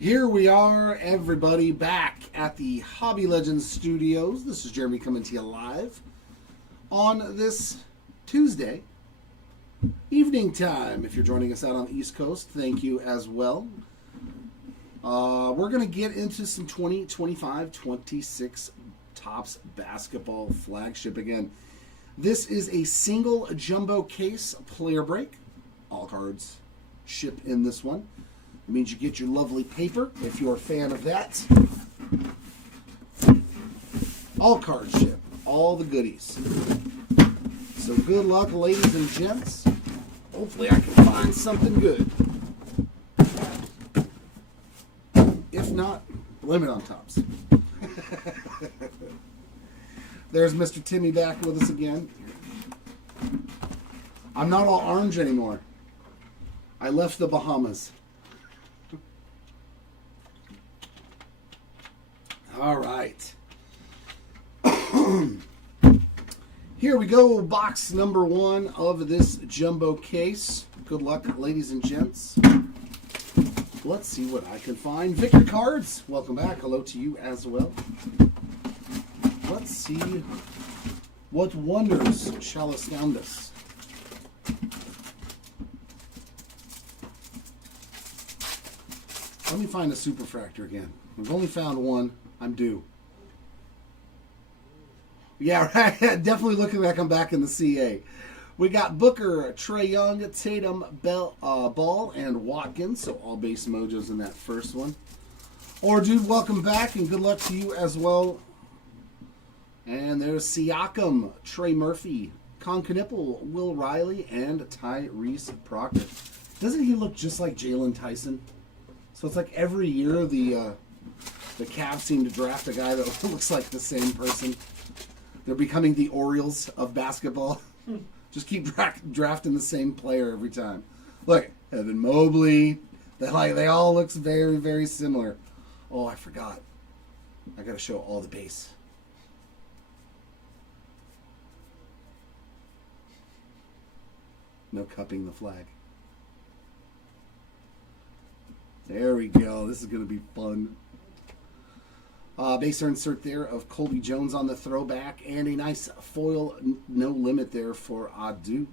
Here we are, everybody, back at the Hobby Legends Studios. This is Jeremy coming to you live on this Tuesday evening time. If you're joining us out on the East Coast, thank you as well. We're going to get into some 2025-26 Topps basketball flagship again. This is a single jumbo case player break. All cards ship in this one. It means you get your lovely paper if you're a fan of that. All cards ship, all the goodies. So good luck, ladies and gents. Hopefully I can find something good. If not, blame it on Topps. There's Mr. Timmy back with us again. I'm not all orange anymore. I left the Bahamas. All right. Here we go. Box number one of this jumbo case. Good luck, ladies and gents. Let's see what I can find. Victor Cards, welcome back. Hello to you as well. Let's see what wonders shall astound us. Let me find a superfractor again. I've only found one. I'm due. Yeah, right. Definitely looking like I'm back in the CA. We got Booker, Trae Young, Tatum, Ball, and Watkins. So all base mojos in that first one. Or dude, welcome back and good luck to you as well. And there's Siakam, Trey Murphy, Con Knipple, Will Riley, and Tyrese Proctor. Doesn't he look just like Jalen Tyson? So it's like every year the Cavs seem to draft a guy that looks like the same person. They're becoming the Orioles of basketball. Just keep drafting the same player every time. Look, Evan Mobley. They all look very, very similar. Oh, I forgot. I got to show all the base. No cupping the flag. There we go. This is going to be fun. Base insert there of Colby Jones on the throwback, and a nice foil no limit there for Adu.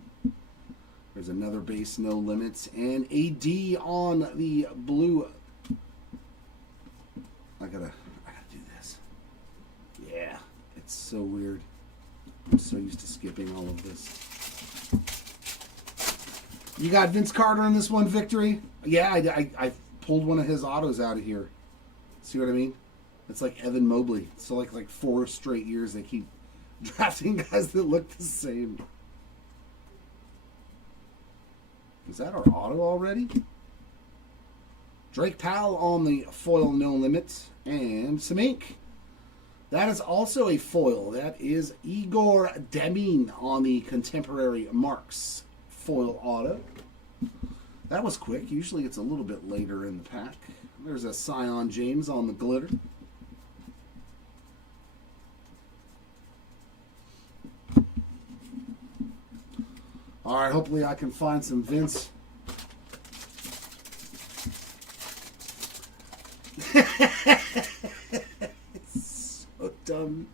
There's another base no limits, and a D on the blue. I gotta do this. Yeah, it's so weird. I'm so used to skipping all of this. You got Vince Carter in this one, Victory? Yeah, I pulled one of his autos out of here. See what I mean? It's like Evan Mobley. So like 4 straight years they keep drafting guys that look the same. Is that our auto already? Drake Powell on the foil no limit. And some ink. That is also a foil. That is Igor Demin on the Contemporary Marks foil auto. That was quick. Usually it's a little bit later in the pack. There's a Sion James on the glitter. All right, hopefully I can find some Vince. So dumb.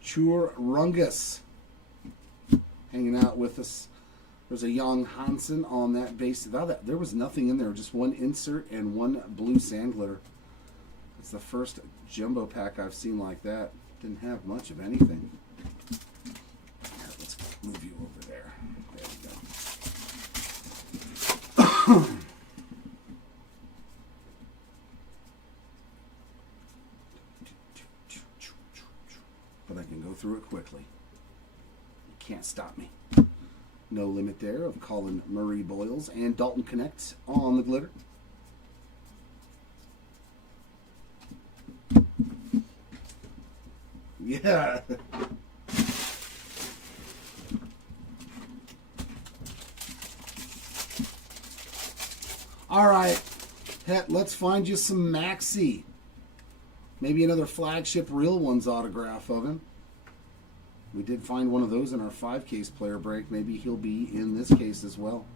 Chur Rungus hanging out with us. There's a Young Hansen on that base. There was nothing in there, just one insert and one blue sand glitter. It's the first jumbo pack I've seen like that. Didn't have much of anything. Here, let's move you over there. There we go. But I can go through it quickly. You can't stop me. No limit there of Colin Murray Boyles and Dalton Connect on the glitter. Yeah. All right. Let's find you some Maxey. Maybe another flagship real one's autograph of him. We did find one of those in our 5-case player break. Maybe he'll be in this case as well.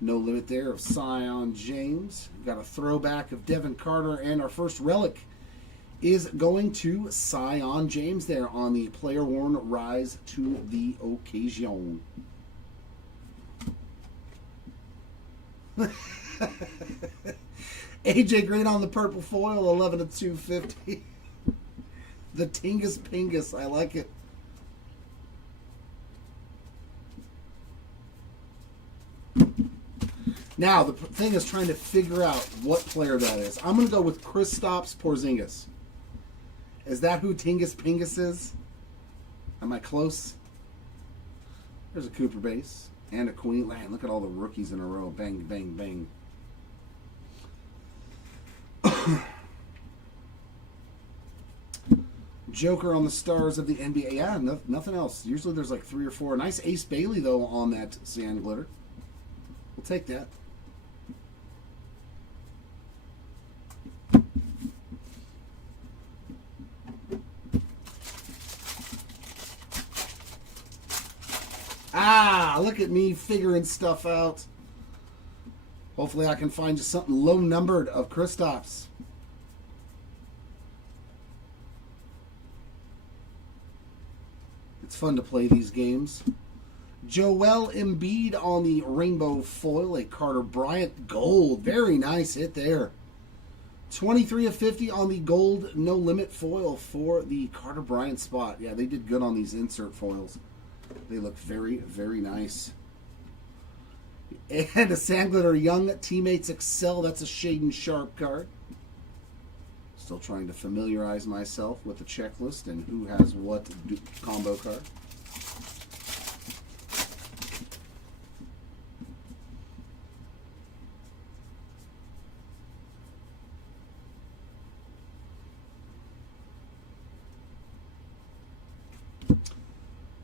No limit there of Sion James. We've got a throwback of Devin Carter, and our first relic is going to Sion James there on the player worn Rise to the Occasion. AJ Green on the purple foil, 11 of 250. The Tingus Pingus, I like it. Now, the thing is trying to figure out what player that is. I'm going to go with Kristaps Porzingis. Is that who Tingus Pingus is? Am I close? There's a Cooper base and a Queen. Man, look at all the rookies in a row. Bang, bang, bang. Joker on the stars of the NBA. Yeah, nothing else. Usually there's like 3 or 4. Nice Ace Bailey, though, on that sand glitter. We'll take that. Ah, look at me figuring stuff out. Hopefully I can find just something low numbered of Kristaps. It's fun to play these games. Joel Embiid on the rainbow foil, a Carter Bryant gold. Very nice hit there. 23 of 50 on the gold no limit foil for the Carter Bryant spot. Yeah, they did good on these insert foils. They look very, very nice. And a sand glitter Young Teammates Excel. That's a Shaden Sharp card. Still trying to familiarize myself with the checklist and who has what combo card.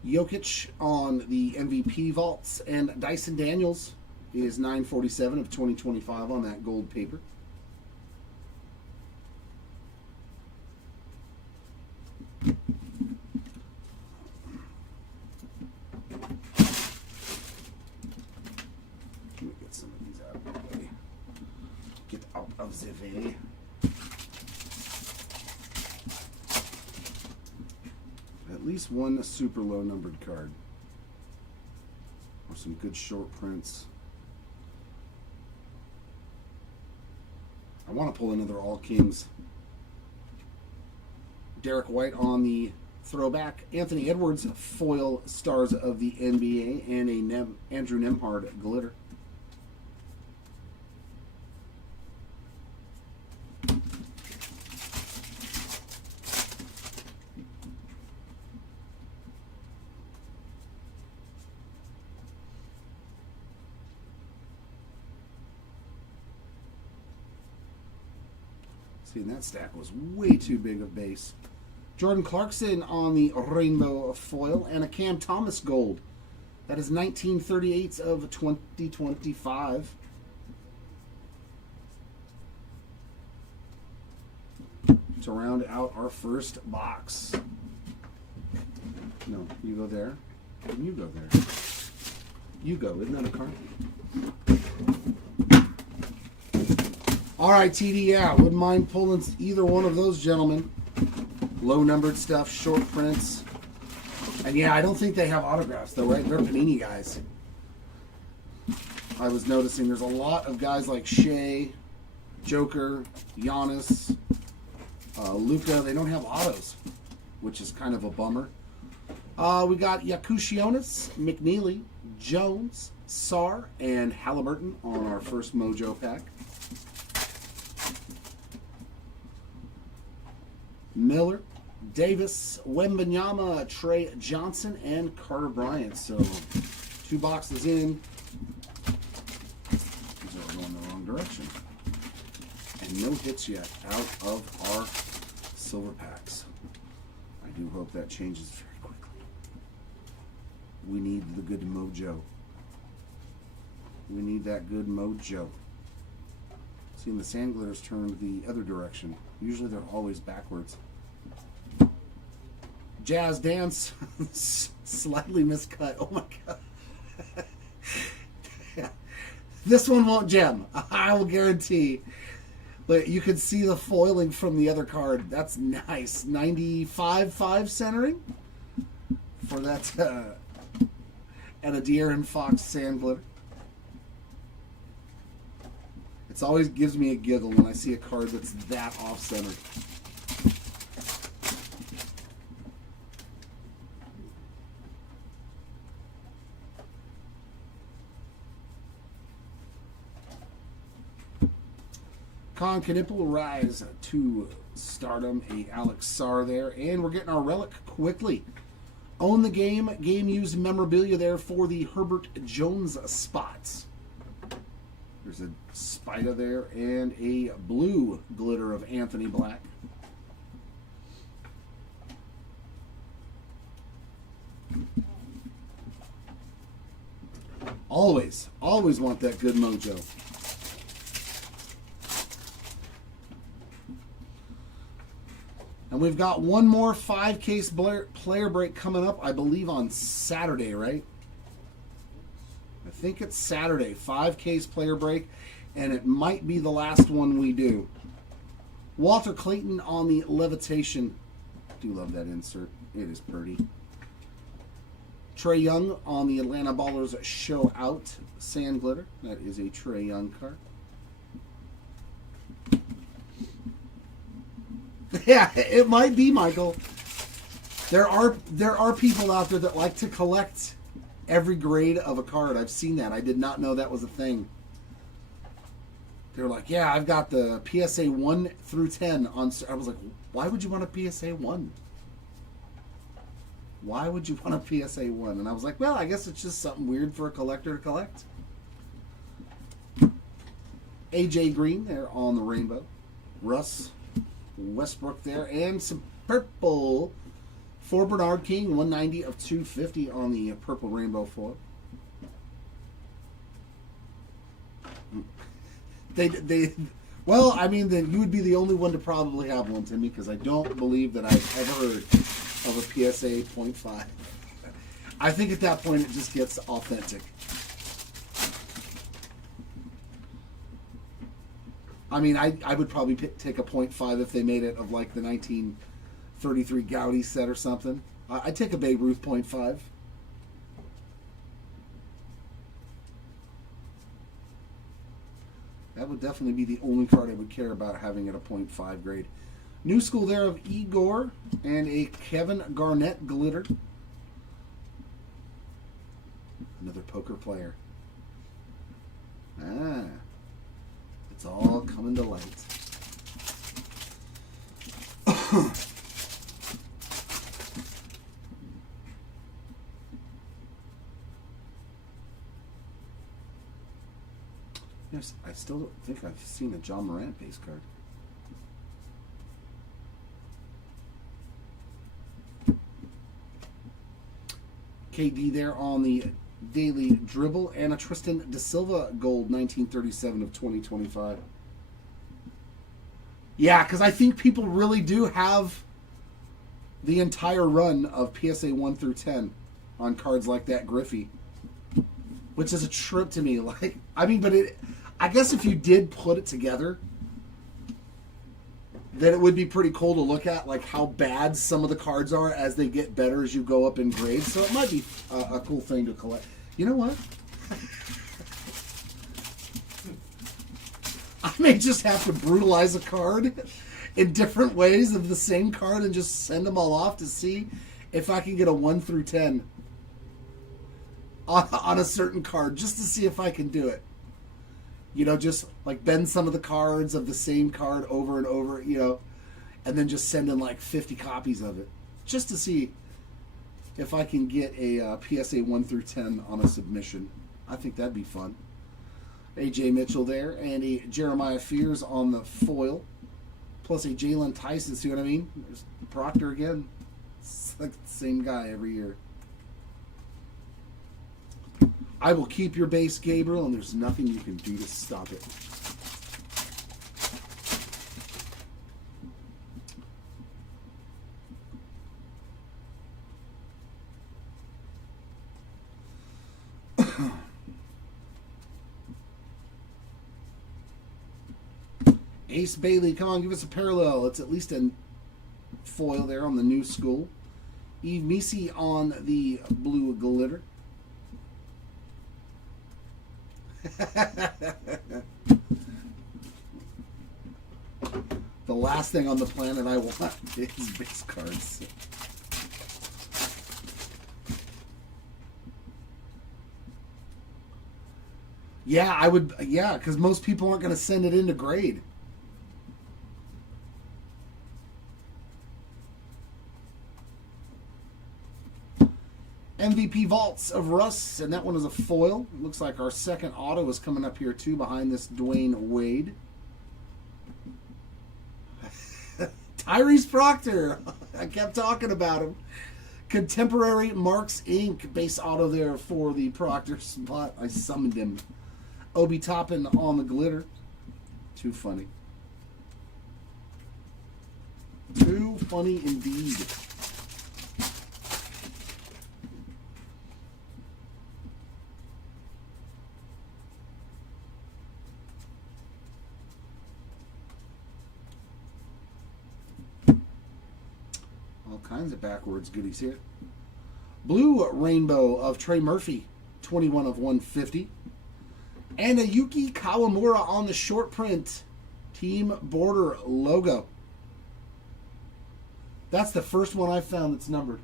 Jokic on the MVP vaults, and Dyson Daniels is 947 of 2025 on that gold paper. Let me get some of these out of the way. Get out of the way. At least one super low numbered card. Or some good short prints. I want to pull another All Kings. Derek White on the throwback. Anthony Edwards foil stars of the NBA, and a Andrew Nembhard glitter. And that stack was way too big of base. Jordan Clarkson on the rainbow foil, and a Cam Thomas gold. That is 1938 of 2025. To round out our first box. No, you go there, and you go there. You go, isn't that a card? All right, TD, yeah, wouldn't mind pulling either one of those gentlemen. Low-numbered stuff, short prints. And yeah, I don't think they have autographs, though, right? They're Panini guys. I was noticing there's a lot of guys like Shea, Joker, Giannis, Luka. They don't have autos, which is kind of a bummer. We got Yakushionis, McNeely, Jones, Sarr, and Halliburton on our first Mojo pack. Miller, Davis, Wembanyama, Trey Johnson, and Carter Bryant. So 2 boxes in. These are going the wrong direction. And no hits yet out of our silver packs. I do hope that changes very quickly. We need the good mojo. We need that good mojo. Seeing the sand glitters turned the other direction. Usually they're always backwards. Jazz Dance, slightly miscut. Oh my god. Yeah. This one won't gem, I will guarantee. But you can see the foiling from the other card. That's nice. 95.5 centering for that. And a De'Aaron Fox sand glitter. It always gives me a giggle when I see a card that's that off-centered. Con Knipple rise to stardom, a Alex Sarr there, and we're getting our relic quickly. Own the game, game used memorabilia there for the Herbert Jones spots. There's a Spider there and a blue glitter of Anthony Black. Always want that good mojo. And we've got one more 5-case player break coming up, I believe on Saturday, right? I think it's Saturday, 5-case player break, and it might be the last one we do. Walter Clayton on the levitation. I do love that insert. It is pretty. Trae Young on the Atlanta Ballers Show Out sand glitter. That is a Trae Young card. Yeah, it might be, Michael. There are people out there that like to collect every grade of a card. I've seen that. I did not know that was a thing. They're like, yeah, I've got the PSA 1 through 10 on. I was like, why would you want a PSA 1? Why would you want a PSA 1? And I was like, well, I guess it's just something weird for a collector to collect. AJ Green there on the rainbow. Russ Westbrook there, and some purple for Bernard King, 190 of 250 on the purple rainbow foil. Well, I mean, then you would be the only one to probably have one, Timmy, because I don't believe that I've ever heard of a PSA 0.5. I think at that point it just gets authentic. I mean, I would probably take a 0.5 if they made it of like the 1933 Gaudy set or something. I'd take a Babe Ruth 0.5. That would definitely be the only card I would care about having at a 0.5 grade. New school there of Igor and a Kevin Garnett glitter. Another poker player. Ah. It's all coming to light. Yes, I still don't think I've seen a John Morant base card. KD there on the daily dribble, and a Tristan Da Silva gold 1937 of 2025. Yeah, because I think people really do have the entire run of PSA 1 through 10 on cards like that Griffey, which is a trip to me. Like, I mean, but I guess if you did put it together, then it would be pretty cool to look at, like how bad some of the cards are as they get better as you go up in grades. So it might be a cool thing to collect. You know what? I may just have to brutalize a card in different ways of the same card and just send them all off to see if I can get a 1 through 10 on a certain card, just to see if I can do it. You know, just like bend some of the cards of the same card over and over, you know, and then just send in like 50 copies of it, just to see if I can get a PSA 1 through 10 on a submission. I think that'd be fun. AJ Mitchell there, and a Jeremiah Fears on the foil, plus a Jalen Tyson. See what I mean? There's Proctor again. It's like the same guy every year. I will keep your base, Gabriel, and there's nothing you can do to stop it. Ace Bailey, come on, give us a parallel. It's at least a foil there on the new school. Eve Misi on the blue glitter. The last thing on the planet I want is base cards. Yeah, I would. Yeah, because most people aren't going to send it into grade. MVP Vaults of Russ, and that one is a foil. Looks like our second auto is coming up here too, behind this Dwayne Wade. Tyrese Proctor. I kept talking about him. Contemporary Marks Inc. base auto there for the Proctor spot. I summoned him. Obi Toppin on the glitter. Too funny. Too funny indeed. Kinds of backwards goodies here. Blue Rainbow of Trey Murphy, 21 of 150. And a Yuki Kawamura on the short print Team Border logo. That's the first one I found that's numbered.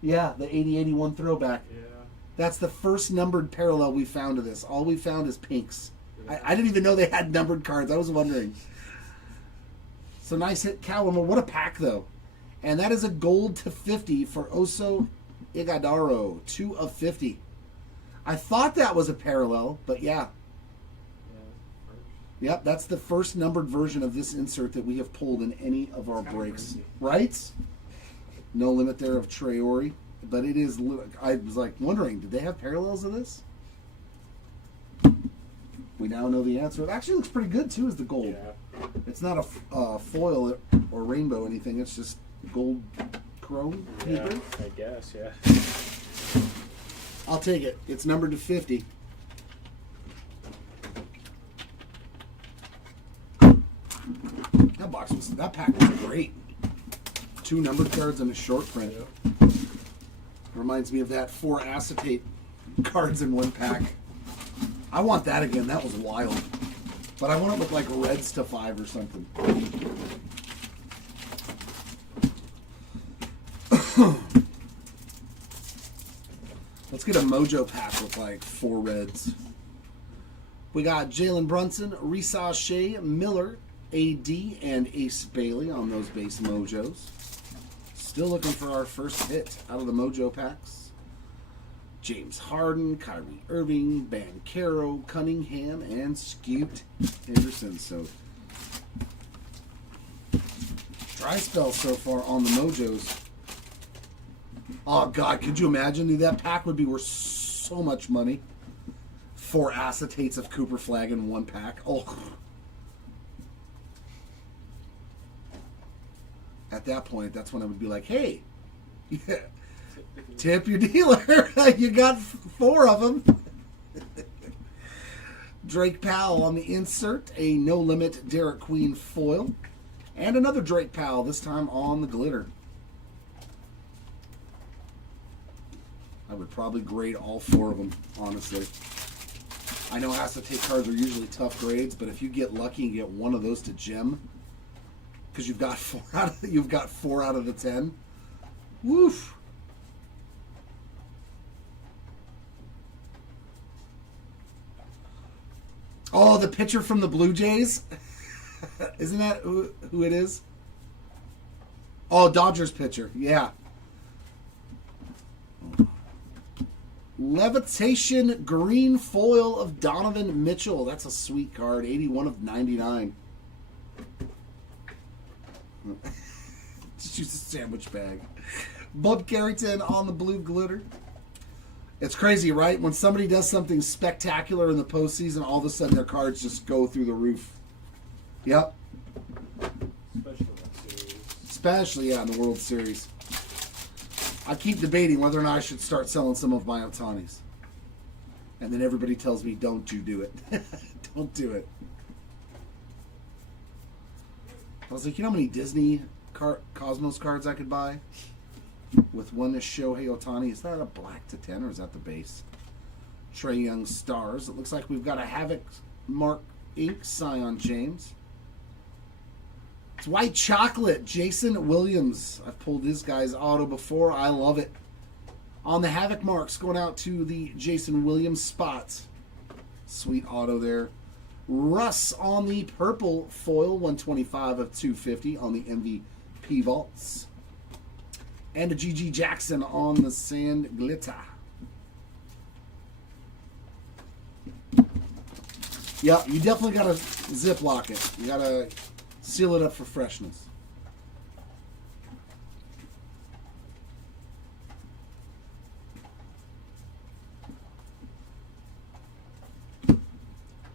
Yeah, the 80-81 throwback. Yeah. That's the first numbered parallel we found to this. All we found is pinks. I didn't even know they had numbered cards. I was wondering. So nice hit, Kawamura. What a pack, though. And that is a gold to 50 for Oso Ighodaro. 2 of 50. I thought that was a parallel, but yeah. Yep, that's the first numbered version of this insert that we have pulled in any of our breaks. Right? No limit there of Traore. But it is... I was like wondering, did they have parallels of this? We now know the answer. It actually looks pretty good, too, as the gold. Yeah. It's not a foil or rainbow or anything. It's just gold chrome paper. Yeah, I guess, yeah. I'll take it. It's numbered to 50. That pack was great. 2 numbered cards and a short print. Yep. Reminds me of that 4 acetate cards in one pack. I want that again. That was wild. But I want it with like reds to 5 or something. Let's get a Mojo pack with like 4 reds. We got Jalen Brunson, Risa Shea, Miller, AD, and Ace Bailey on those base Mojos. Still looking for our first hit out of the Mojo packs. James Harden, Kyrie Irving, Banchero, Cunningham, and Scoot Henderson. So, dry spell so far on the Mojos. Oh, God, could you imagine? Dude, that pack would be worth so much money. 4 acetates of Cooper Flag in one pack. Oh. At that point, that's when I would be like, hey, yeah. Tip your dealer. You got 4 of them. Drake Powell on the insert. A No Limit Derek Queen foil. And another Drake Powell, this time on the glitter. I would probably grade all 4 of them, honestly. I know acetate cards are usually tough grades, but if you get lucky and get one of those to gem, because you've got 4 out of the 10. Woof. Oh, the pitcher from the Blue Jays? Isn't that who it is? Oh, Dodgers pitcher. Yeah. Levitation green foil of Donovan Mitchell. That's a sweet card. 81 of 99. Just use a sandwich bag. Bub Carrington on the blue glitter. It's crazy, right? When somebody does something spectacular in the postseason, all of a sudden their cards just go through the roof. Yep. Especially that series. Especially, yeah, in the World Series. I keep debating whether or not I should start selling some of my Otanis. And then everybody tells me, don't you do it. Don't do it. I was like, you know how many Disney Cosmos cards I could buy? With one to Shohei Ohtani. Is that a black to 10 or is that the base? Trae Young Stars. It looks like we've got a Havoc Mark Inc. Sion James. It's white chocolate. Jason Williams. I've pulled this guy's auto before. I love it. On the Havoc marks, going out to the Jason Williams spots. Sweet auto there. Russ on the purple foil, 125 of 250 on the MVP vaults. And a GG Jackson on the sand glitter. Yep, you definitely got to ziplock it. You got to seal it up for freshness.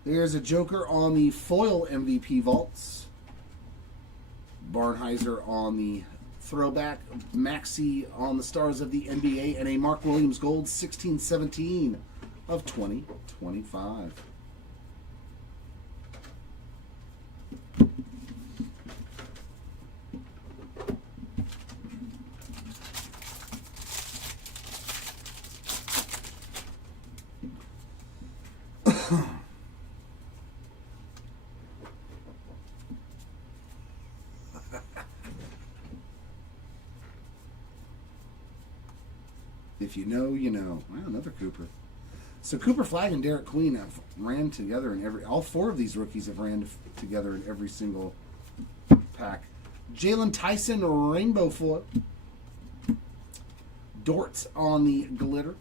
There's a Joker on the foil MVP vaults. Barnheiser on the throwback. Maxey on the stars of the NBA. And a Mark Williams Gold 16-17 of 2025. If you know, you know. Wow, another Cooper. So Cooper Flag and Derek Queen have ran together in every... All four of these rookies have ran together in every single pack. Jalen Tyson, Rainbow Foot. Dort on the glitter.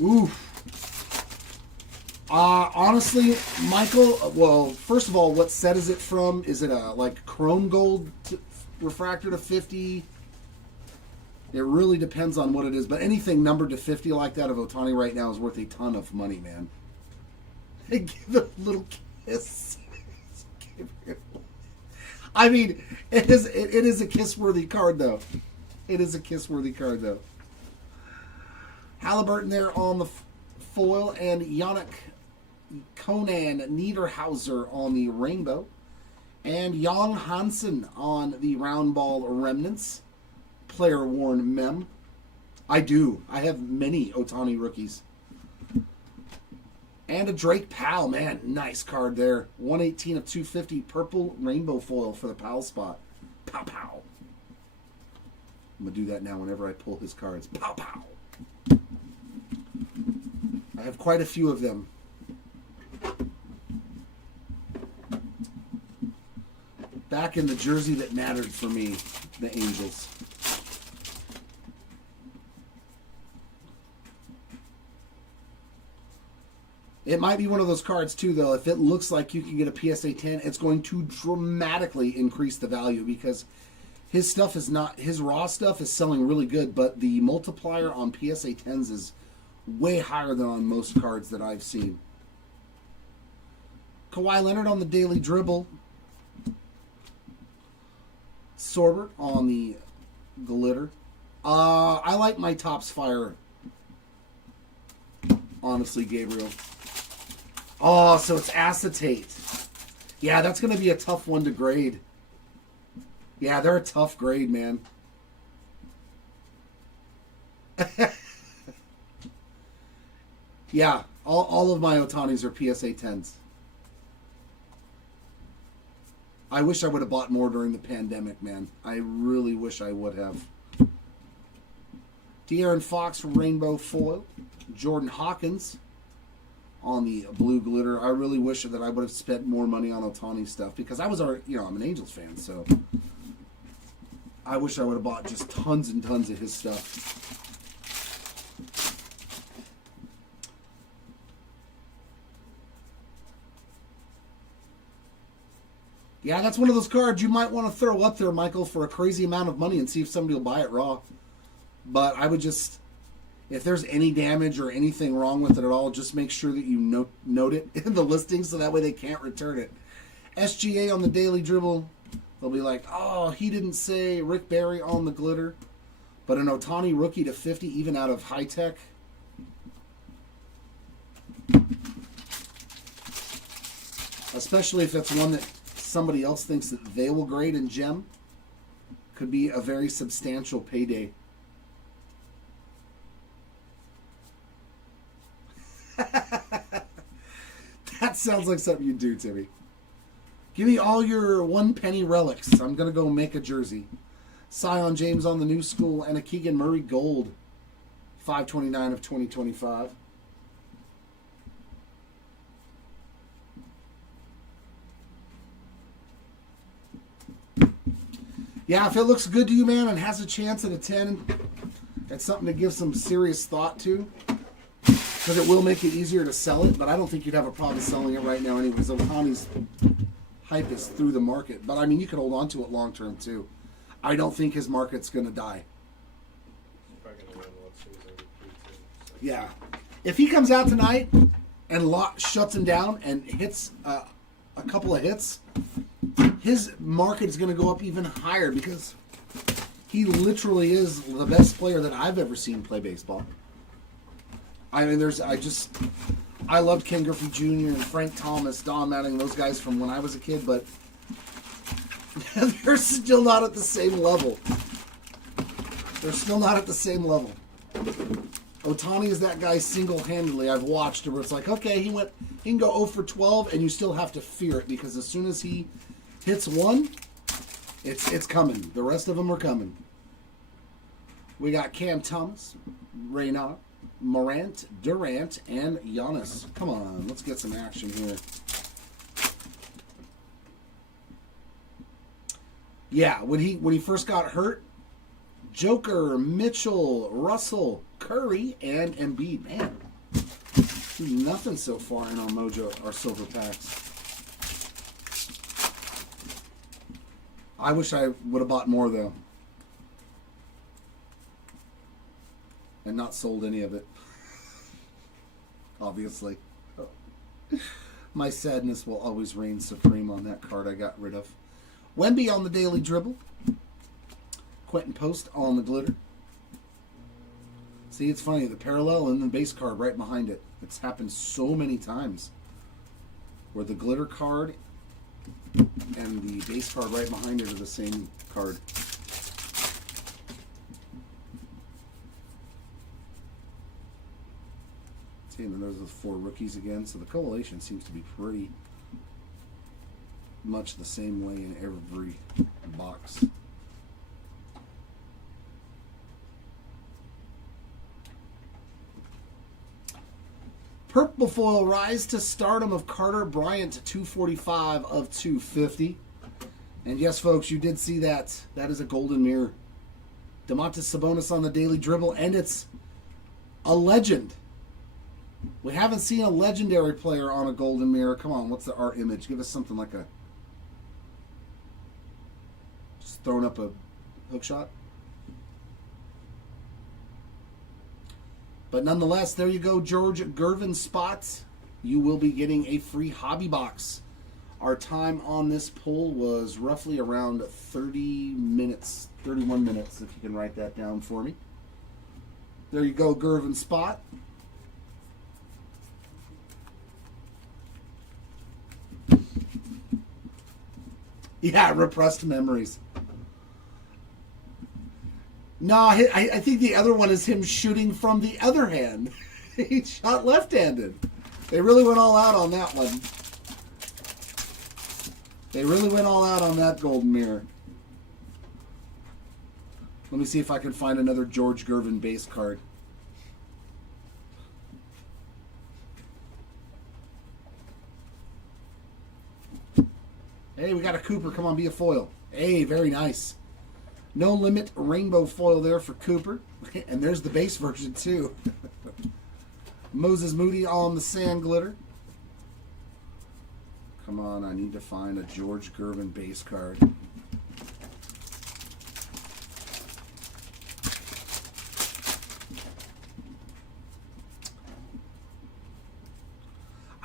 Oof. Honestly, Michael, well, first of all, what set is it from? Is it a, like, chrome gold refractor to 50? It really depends on what it is, but anything numbered to 50 like that of Ohtani right now is worth a ton of money, man. Give it a little kiss. I mean, it is a kiss-worthy card, though. It is a kiss-worthy card, though. Halliburton there on the foil, and Yannick Conan Niederhauser on the rainbow, and Jan Hansen on the round ball remnants. Player worn mem. I have many Ohtani rookies. And a Drake Powell, man, nice card there. 118 of 250, purple rainbow foil for the Powell spot. Pow pow. I'm gonna do that now whenever I pull his cards. Pow pow. I have quite a few of them. Back in the jersey that mattered for me, the Angels. It might be one of those cards, too, though. If it looks like you can get a PSA 10, it's going to dramatically increase the value because his stuff is not... His raw stuff is selling really good, but the multiplier on PSA 10s is way higher than on most cards that I've seen. Kawhi Leonard on the daily dribble. Sorbert on the glitter. I like my Topps Fire. Honestly, Gabriel. Oh, so it's acetate. Yeah, that's going to be a tough one to grade. Yeah, they're a tough grade, man. Yeah, all of my Ohtanis are PSA 10s. I wish I would have bought more during the pandemic, man. I really wish I would have. De'Aaron Fox rainbow foil. Jordan Hawkins on the blue glitter. I really wish that I would have spent more money on Ohtani stuff because I was already, I'm an Angels fan, so I wish I would have bought just tons and tons of his stuff. Yeah, that's one of those cards you might want to throw up there, Michael, for a crazy amount of money and see if somebody will buy it raw. But I would just, if there's any damage or anything wrong with it at all, just make sure that you note it in the listing so that way they can't return it. SGA on the Daily Dribble. They'll be like, oh, he didn't say Rick Barry on the glitter. But an Ohtani rookie to 50, even out of high tech. Especially if it's one that somebody else thinks that they will grade and gem. Could be a very substantial payday. That sounds like something you do, Timmy. Give me all your 1 penny relics. I'm going to go make a jersey. Sion James on the new school and a Keegan Murray gold. 529 of 2025. Yeah, if it looks good to you, man, and has a chance at a 10, that's something to give some serious thought to. Because it will make it easier to sell it, but I don't think you'd have a problem selling it right now anyways. Ohtani's hype is through the market. But, I mean, you could hold on to it long term, too. I don't think his market's going to die. Yeah. If he comes out tonight and Locke shuts him down and hits a couple of hits, his market is going to go up even higher because he literally is the best player that I've ever seen play baseball. I mean, I loved Ken Griffey Jr. and Frank Thomas, Don Manning, those guys from when I was a kid, but they're still not at the same level. They're still not at the same level. Ohtani is that guy single-handedly I've watched where it's like, okay, he can go 0 for 12, and you still have to fear it because as soon as he hits one, it's coming. The rest of them are coming. We got Cam Thomas, Reyna, Morant, Durant, and Giannis. Come on, let's get some action here. Yeah, when he first got hurt, Joker, Mitchell, Russell, Curry, and Embiid. Man, nothing so far in our Mojo, our silver packs. I wish I would have bought more, though. And not sold any of it. Obviously. My sadness will always reign supreme on that card I got rid of. Wemby on the Daily Dribble. Quentin Post on the glitter. See, it's funny. The parallel and the base card right behind it. It's happened so many times. Where the glitter card and the base card right behind it are the same card. See, and then there's the 4 rookies again. So the correlation seems to be pretty much the same way in every box. Purple foil rise to stardom of Carter Bryant, 245 of 250. And yes, folks, you did see that. That is a golden mirror. Domantas Sabonis on the Daily Dribble, and it's a legend. We haven't seen a legendary player on a golden mirror. Come on, what's the art image? Give us something like a... just throwing up a hook shot. But nonetheless, there you go, George Gervin spots. You will be getting a free hobby box. Our time on this pull was roughly around 30 minutes, 31 minutes, if you can write that down for me. There you go, Gervin spot. Yeah, repressed memories. No, I think the other one is him shooting from the other hand. He shot left-handed. They really went all out on that one. They really went all out on that golden mirror. Let me see if I can find another George Gervin base card. Hey, we got a Cooper. Come on, be a foil. Hey, very nice. No Limit rainbow foil there for Cooper. And there's the base version, too. Moses Moody on the sand glitter. Come on, I need to find a George Gervin base card.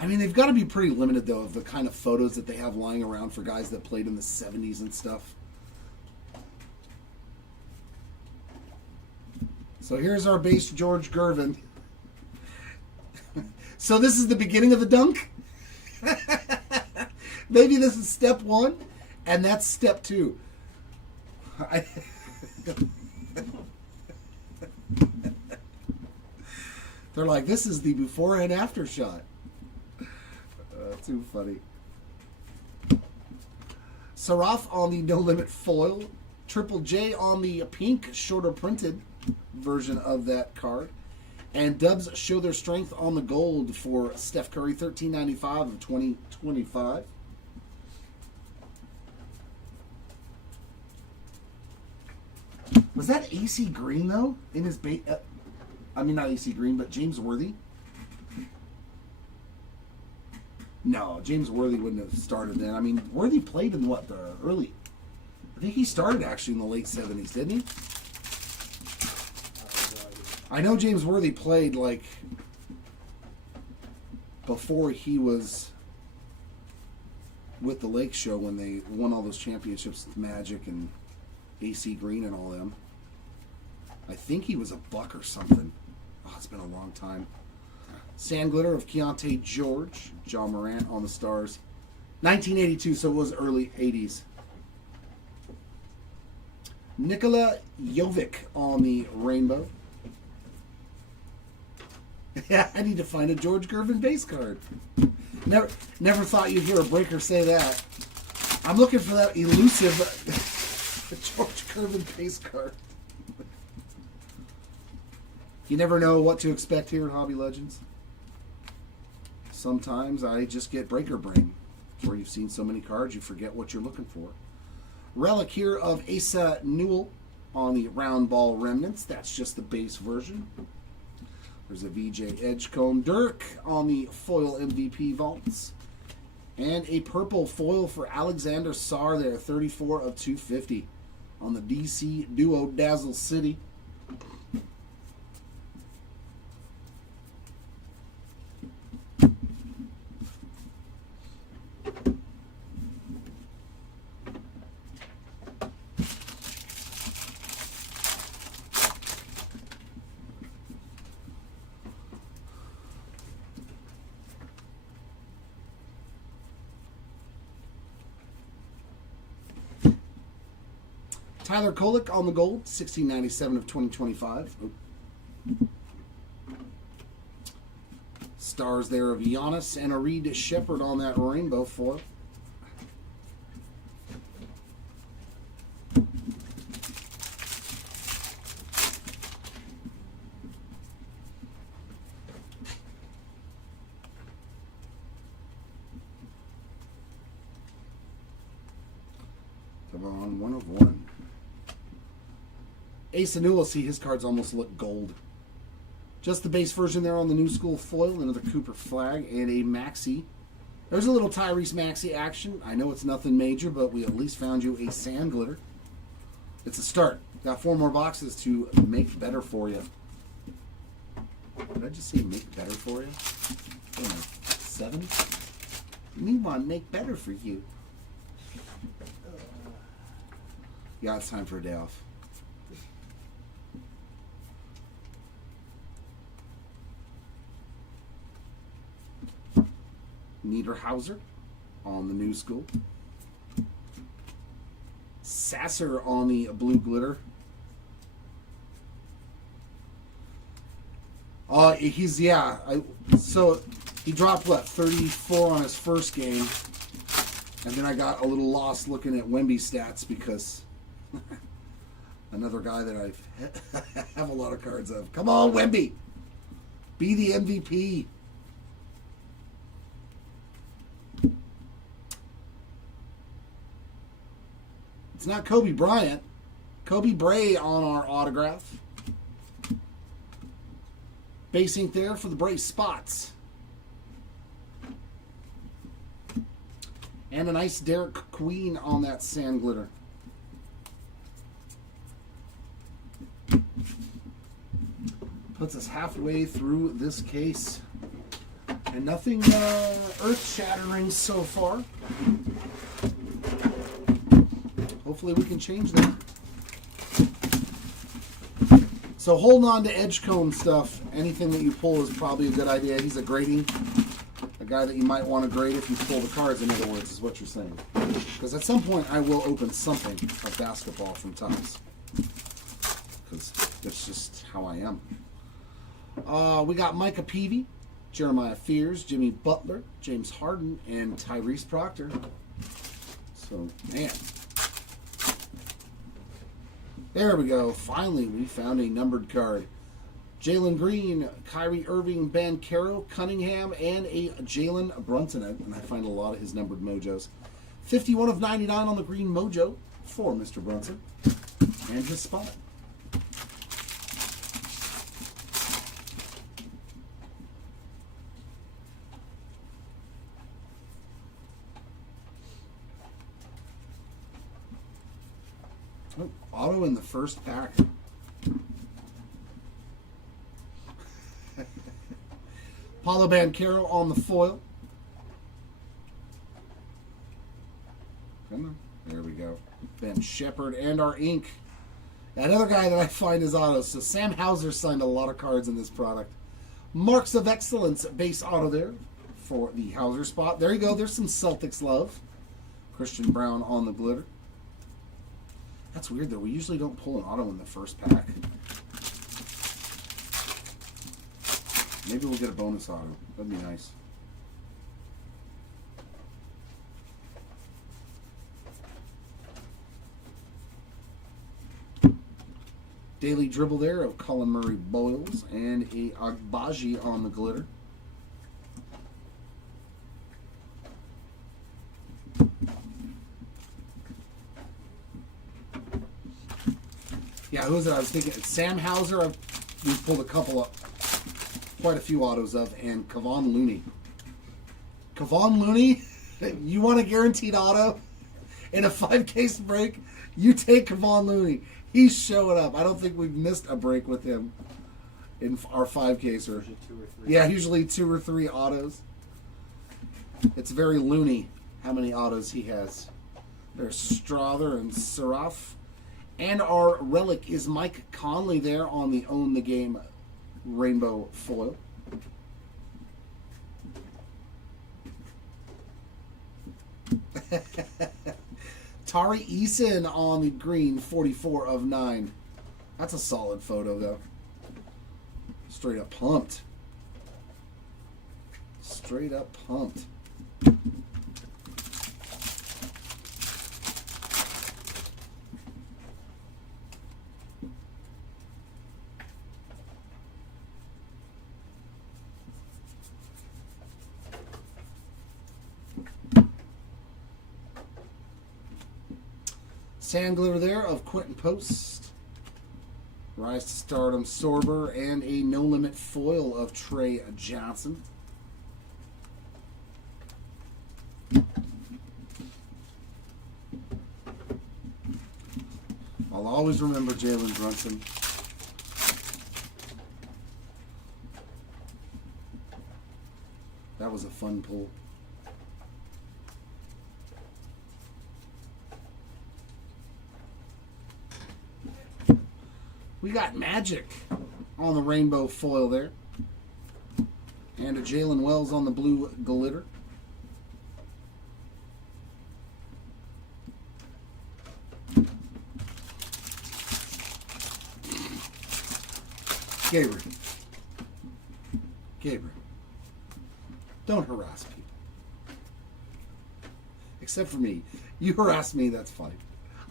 I mean, they've got to be pretty limited, though, of the kind of photos that they have lying around for guys that played in the 70s and stuff. So here's our base George Gervin. So this is the beginning of the dunk? Maybe this is step 1, and that's step 2. They're like, this is the before and after shot. Too funny. Saraf on the No Limit foil. Triple J on the pink, shorter printed version of that card. And Dubs show their strength on the gold for Steph Curry, $13.95 of 2025. Was that AC Green, though? In his I mean, not AC Green, but James Worthy? No, James Worthy wouldn't have started then. I mean, Worthy played in what, the early... I think he started actually in the late 70s, didn't he? I know James Worthy played, like, before he was with the Lake Show when they won all those championships with Magic and AC Green and all them. I think he was a Buck or something. Oh, it's been a long time. Sand Glitter of Keontae George. John Morant on the Stars. 1982, so it was early 80s. Nikola Jovic on the Rainbow. Yeah, I need to find a George Gervin base card. Never thought you'd hear a breaker say that. I'm looking for that elusive George Gervin base card. You never know what to expect here in Hobby Legends. Sometimes I just get breaker brain, where you've seen so many cards you forget what you're looking for. Relic here of Asa Newell on the round ball remnants. That's just the base version. There's a VJ Edgecombe. Dirk on the foil MVP vaults. And a purple foil for Alexander Sarr there, 34 of 250 on the DC Duo Dazzle City. Tyler Kolek on the gold, $16.97 of 2025. Oh. Stars there of Giannis and a Reed Shepherd on that rainbow foil. Come on, 1 of 1. Ace Newell, see his cards almost look gold. Just the base version there on the New School foil, another Cooper flag, and a Maxi. There's a little Tyrese Maxey action. I know it's nothing major, but we at least found you a Sand Glitter. It's a start. Got 4 more boxes to make better for you. Did I just say make better for you? I don't know, 7? We want to make better for you. Yeah, it's time for a day off. Niederhauser on the New School. Sasser on the Blue Glitter. So he dropped, what, 34 on his first game. And then I got a little lost looking at Wemby's stats because another guy that I have a lot of cards of. Come on, Wemby! Be the MVP. It's not Kobe Bryant. Kobe Bray on our autograph. Base ink there for the Bray spots. And a nice Derek Queen on that Sand Glitter. Puts us halfway through this case. And nothing earth-shattering so far. Hopefully we can change that. So holding on to Edgecombe stuff, anything that you pull is probably a good idea. He's a grading, a guy that you might want to grade if you pull the cards, in other words, is what you're saying. Because at some point I will open something of basketball from Topps. Because that's just how I am. We got Micah Peavy, Jeremiah Fears, Jimmy Butler, James Harden, and Tyrese Proctor. So, man. There we go. Finally, we found a numbered card. Jalen Green, Kyrie Irving, Banchero, Cunningham, and a Jalen Brunson. And I find a lot of his numbered mojos. 51 of 99 on the green mojo for Mr. Brunson. And his spot. Oh, auto in the first pack. Paulo Banchero on the foil. Come on. There we go. Ben Shepherd and our ink. Another guy that I find is autos. So Sam Hauser signed a lot of cards in this product. Marks of Excellence base auto there for the Hauser spot. There you go. There's some Celtics love. Christian Brown on the glitter. That's weird though. We usually don't pull an auto in the first pack. Maybe we'll get a bonus auto. That'd be nice. Daily dribble there of Colin Murray Boyles and a Agbaji on the glitter. Yeah, who is it? I was thinking Sam Hauser. We pulled a couple up, quite a few autos of, and Kevon Looney. Kevon Looney, you want a guaranteed auto in a 5-case break? You take Kevon Looney. He's showing up. I don't think we've missed a break with him in our 5-caser. Yeah, usually 2 or 3 autos. It's very Looney how many autos he has. There's Strother and Seraph. And our relic is Mike Conley there on the Own the Game rainbow foil. Tari Eason on the green, 44 of 9. That's a solid photo, though. Straight up pumped. Straight up pumped. Sand glitter there of Quentin Post. Rise to Stardom Sorber and a No Limit foil of Trey Johnson. I'll always remember Jalen Brunson. That was a fun pull. We got Magic on the rainbow foil there. And a Jalen Wells on the blue glitter. Gabriel. Gabriel. Don't harass people. Except for me. You harass me, that's fine.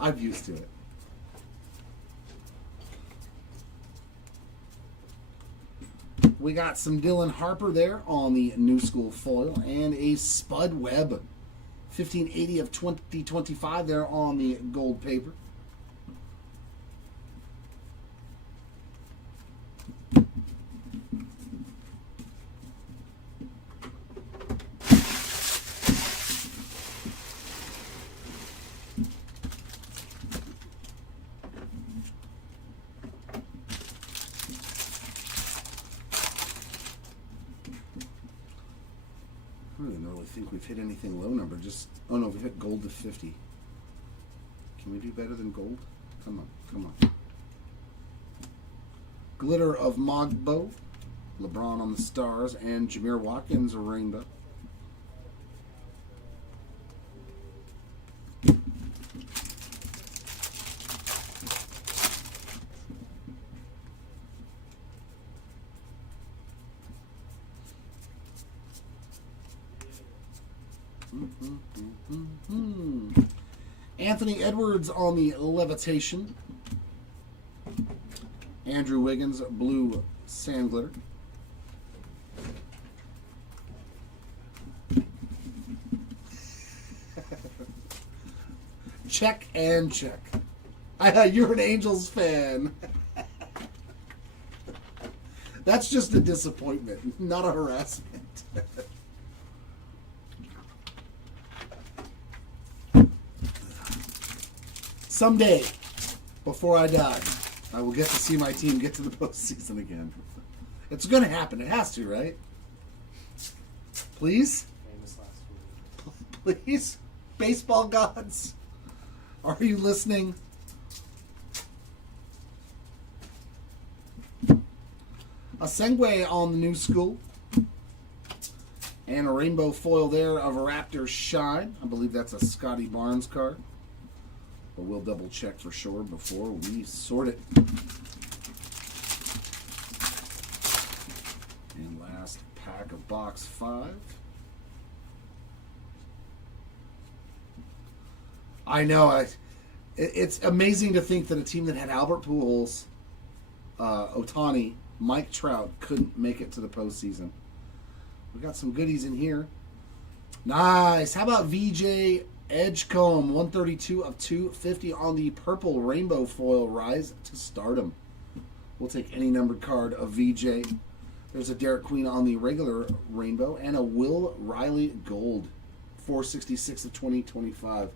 I'm used to it. We got some Dylan Harper there on the New School foil and a Spud Webb 1580 of 2025 there on the gold paper. hit anything low number. Just, oh no, we hit gold to 50. Can we do better than gold? Come on, come on. Glitter of Mogbo, LeBron on the Stars, and Jameer Watkins, a rainbow. Anthony Edwards on the Levitation. Andrew Wiggins, blue sand glitter. Check and check. You're an Angels fan. That's just a disappointment, not a harassment. Someday, before I die, I will get to see my team get to the postseason again. It's going to happen. It has to, right? Please? Famous last week. Please? Baseball gods? Are you listening? A Sengwe on the new school. And a rainbow foil there of a Raptors Shine. I believe that's a Scotty Barnes card. But we'll double check for sure before we sort it. And last pack of box 5. I know. It's amazing to think that a team that had Albert Pujols, Ohtani, Mike Trout couldn't make it to the postseason. We got some goodies in here. Nice. How about VJ Edgecombe, 132 of 250 on the purple rainbow foil, Rise to Stardom. We'll take any numbered card of VJ. There's a Derek Queen on the regular rainbow and a Will Riley gold, 466 of 2025.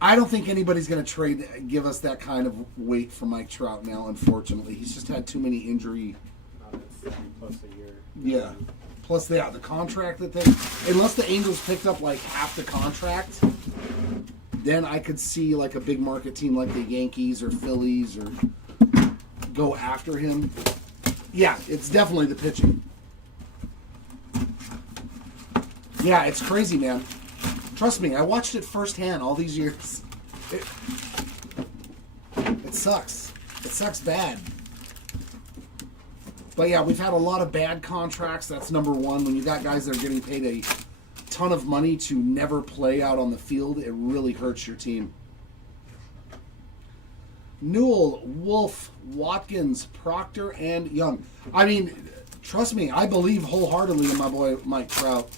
I don't think anybody's going to give us that kind of weight for Mike Trout now, unfortunately. He's just had too many injury. Plus a year. Yeah. Plus, the contract that they... Unless the Angels picked up, like, half the contract, then I could see, like, a big market team like the Yankees or Phillies or go after him. Yeah, it's definitely the pitching. Yeah, it's crazy, man. Trust me, I watched it firsthand all these years. It sucks. It sucks bad. But yeah, we've had a lot of bad contracts. That's number one. When you got guys that are getting paid a ton of money to never play out on the field, it really hurts your team. Newell, Wolf, Watkins, Proctor, and Young. I mean, trust me, I believe wholeheartedly in my boy Mike Trout.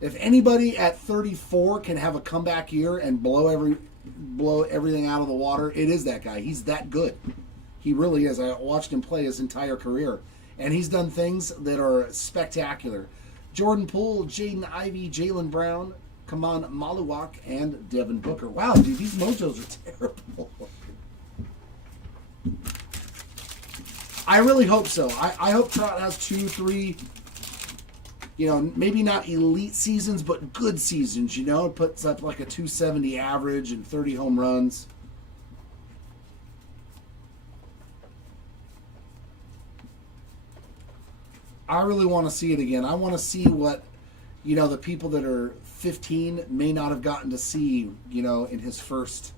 If anybody at 34 can have a comeback year and blow everything out of the water, it is that guy. He's that good. He really is. I watched him play his entire career, and he's done things that are spectacular. Jordan Poole, Jaden Ivey, Jaylen Brown, Kaman Maluwak, and Devin Booker. Wow, dude, these mojos are terrible. I really hope so. I hope Trout has 2, 3, maybe not elite seasons, but good seasons, It puts up like a 270 average and 30 home runs. I really want to see it again. I want to see what, the people that are 15 may not have gotten to see, in his first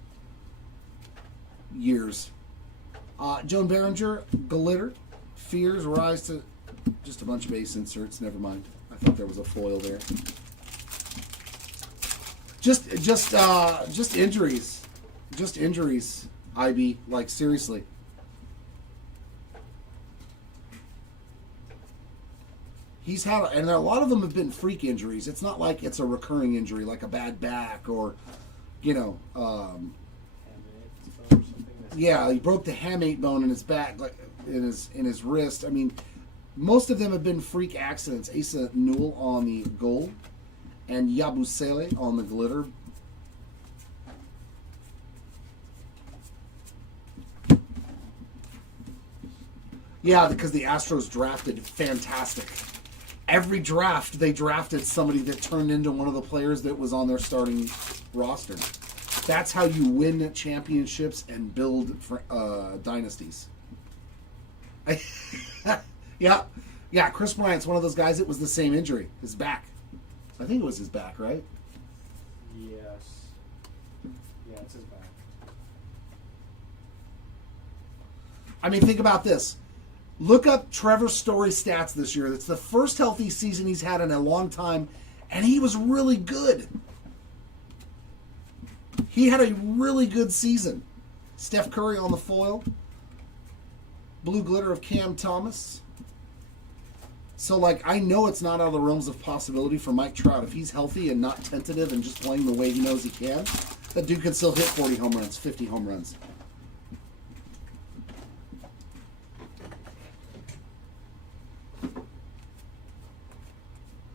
years. Joan Behringer, Glitter, Fears, Rise to... Just a bunch of base inserts, never mind. I thought there was a foil there. Just injuries. Just injuries, IB. Like, seriously. He's had, and a lot of them have been freak injuries. It's not like it's a recurring injury, like a bad back or, yeah, he broke the hamate bone in his back, like in his wrist. I mean, most of them have been freak accidents. Asa Newell on the gold, and Yabusele on the glitter. Yeah, because the Astros drafted fantastic. Every draft, they drafted somebody that turned into one of the players that was on their starting roster. That's how you win championships and build dynasties. Yeah, Chris Bryant's one of those guys. It was the same injury, his back. I think it was his back, right? Yes. Yeah, it's his back. I mean, think about this. Look up Trevor Story's stats this year. It's the first healthy season he's had in a long time, and he was really good. He had a really good season. Steph Curry on the foil. Blue glitter of Cam Thomas. So, like, I know it's not out of the realms of possibility for Mike Trout. If he's healthy and not tentative and just playing the way he knows he can, that dude can still hit 40 home runs, 50 home runs.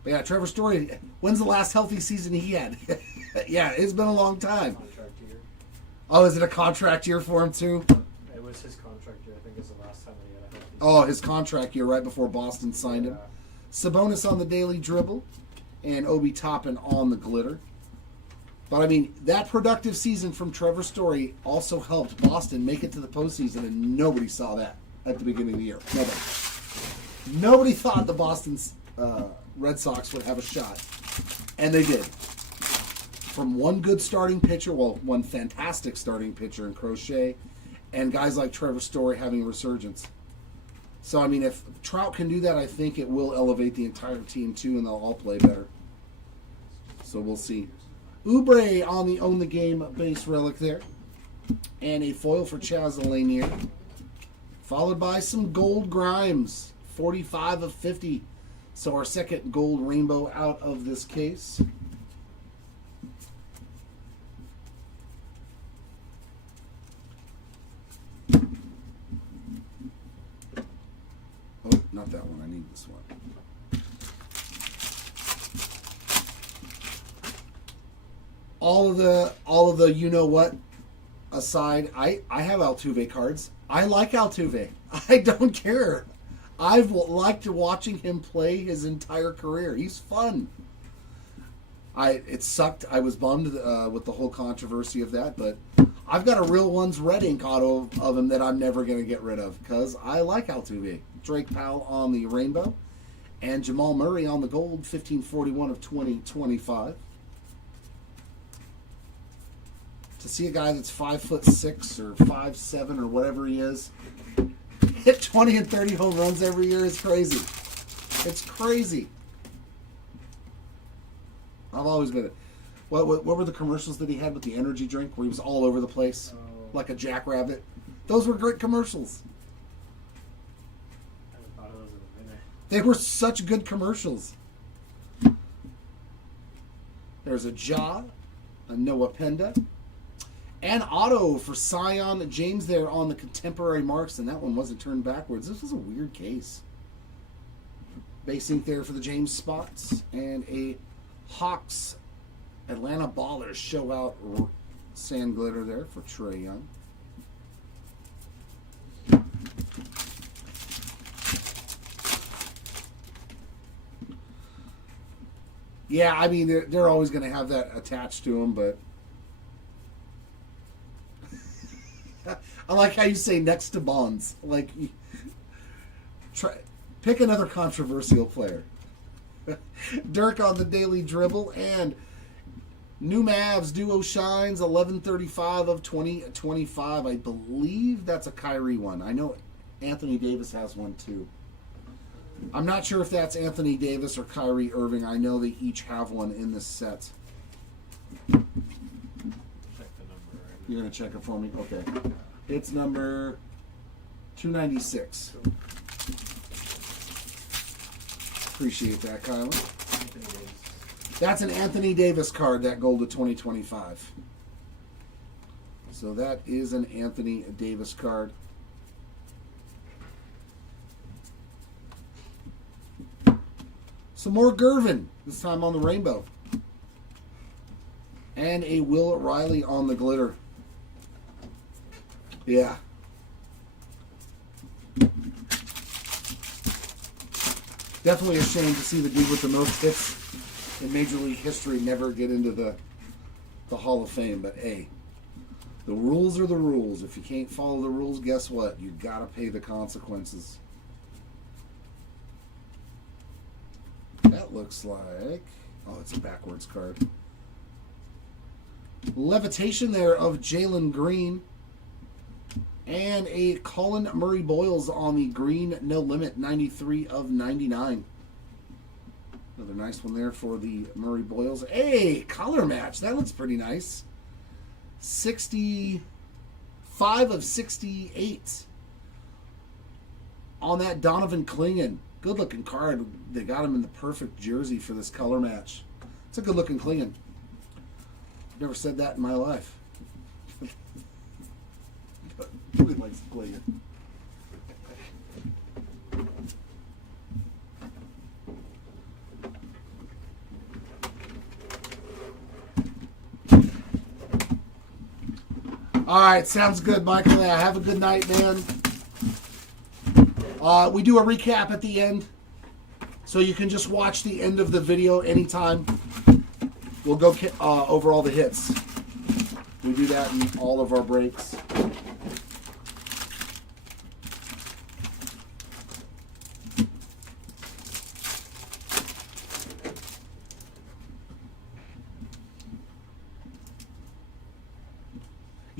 But yeah, Trevor Story, when's the last healthy season he had? Yeah, it's been a long time. Contract year. Oh, is it a contract year for him too? It was his contract year. I think is the last time he had a healthy Oh, his contract year right before Boston signed him. Yeah. Sabonis on the daily dribble and Obi Toppin on the glitter. But I mean, that productive season from Trevor Story also helped Boston make it to the postseason, and nobody saw that at the beginning of the year. Nobody thought the Boston Red Sox would have a shot, and they did. From one good starting pitcher, well, one fantastic starting pitcher in Crochet, and guys like Trevor Story having a resurgence. So, I mean, if Trout can do that, I think it will elevate the entire team, too, and they'll all play better. So, we'll see. Oubre on the Own the Game base relic there. And a foil for Chaz Lanier. Followed by some gold Grimes. 45 of 50. So, our second gold rainbow out of this case. Oh, not that one. I need this one. All of the you know what aside, I have Altuve cards. I like Altuve. I don't care. I've liked watching him play his entire career. He's fun. It sucked. I was bummed with the whole controversy of that, but I've got a real one's red ink auto of him that I'm never going to get rid of because I like Altuve. Drake Powell on the rainbow, and Jamal Murray on the gold, 1541 of 2025. To see a guy that's 5'6" or 5'7" or whatever he is hit 20 and 30 home runs every year is crazy. It's crazy. I've always been. What were the commercials that he had with the energy drink where he was all over the place like a jackrabbit? Those were great commercials. I thought it was a minute. They were such good commercials. There's a Ja, a Noah Penda, and auto for Sion James there on the contemporary marks, and that one wasn't turned backwards. This was a weird case. Base ink there for the James spots, and a Hawks Atlanta Ballers show out sand glitter there for Trae Young. Yeah, I mean, they're always going to have that attached to them, but I like how you say next to Bonds. Like, pick another controversial player. Dirk on the daily dribble, and New Mavs duo shines 1135 of 2025. I believe that's a Kyrie one. I know Anthony Davis has one too. I'm not sure if that's Anthony Davis or Kyrie Irving. I know they each have one in this set. Check the number right You're going to check it for me? Okay. It's number 296. Appreciate that, Kylan. That's an Anthony Davis card, that gold of 2025. So that is an Anthony Davis card. Some more Gervin, this time on the rainbow. And a Will Riley on the glitter. Yeah. Definitely a shame to see the dude with the most hits in Major League history never get into the Hall of Fame. But hey, the rules are the rules. If you can't follow the rules, guess what? You gotta pay the consequences. That looks like... Oh, it's a backwards card. Levitation there of Jalen Green. And a Colin Murray Boyles on the green, no limit, 93 of 99. Another nice one there for the Murray Boyles. Hey, color match. That looks pretty nice. 65 of 68 on that Donovan Klingon. Good looking card. They got him in the perfect jersey for this color match. It's a good looking Klingon. Never said that in my life. But nobody likes Klingon. All right, sounds good, Michael. Yeah, have a good night, man. We do a recap at the end, so you can just watch the end of the video anytime. We'll go over all the hits. We do that in all of our breaks.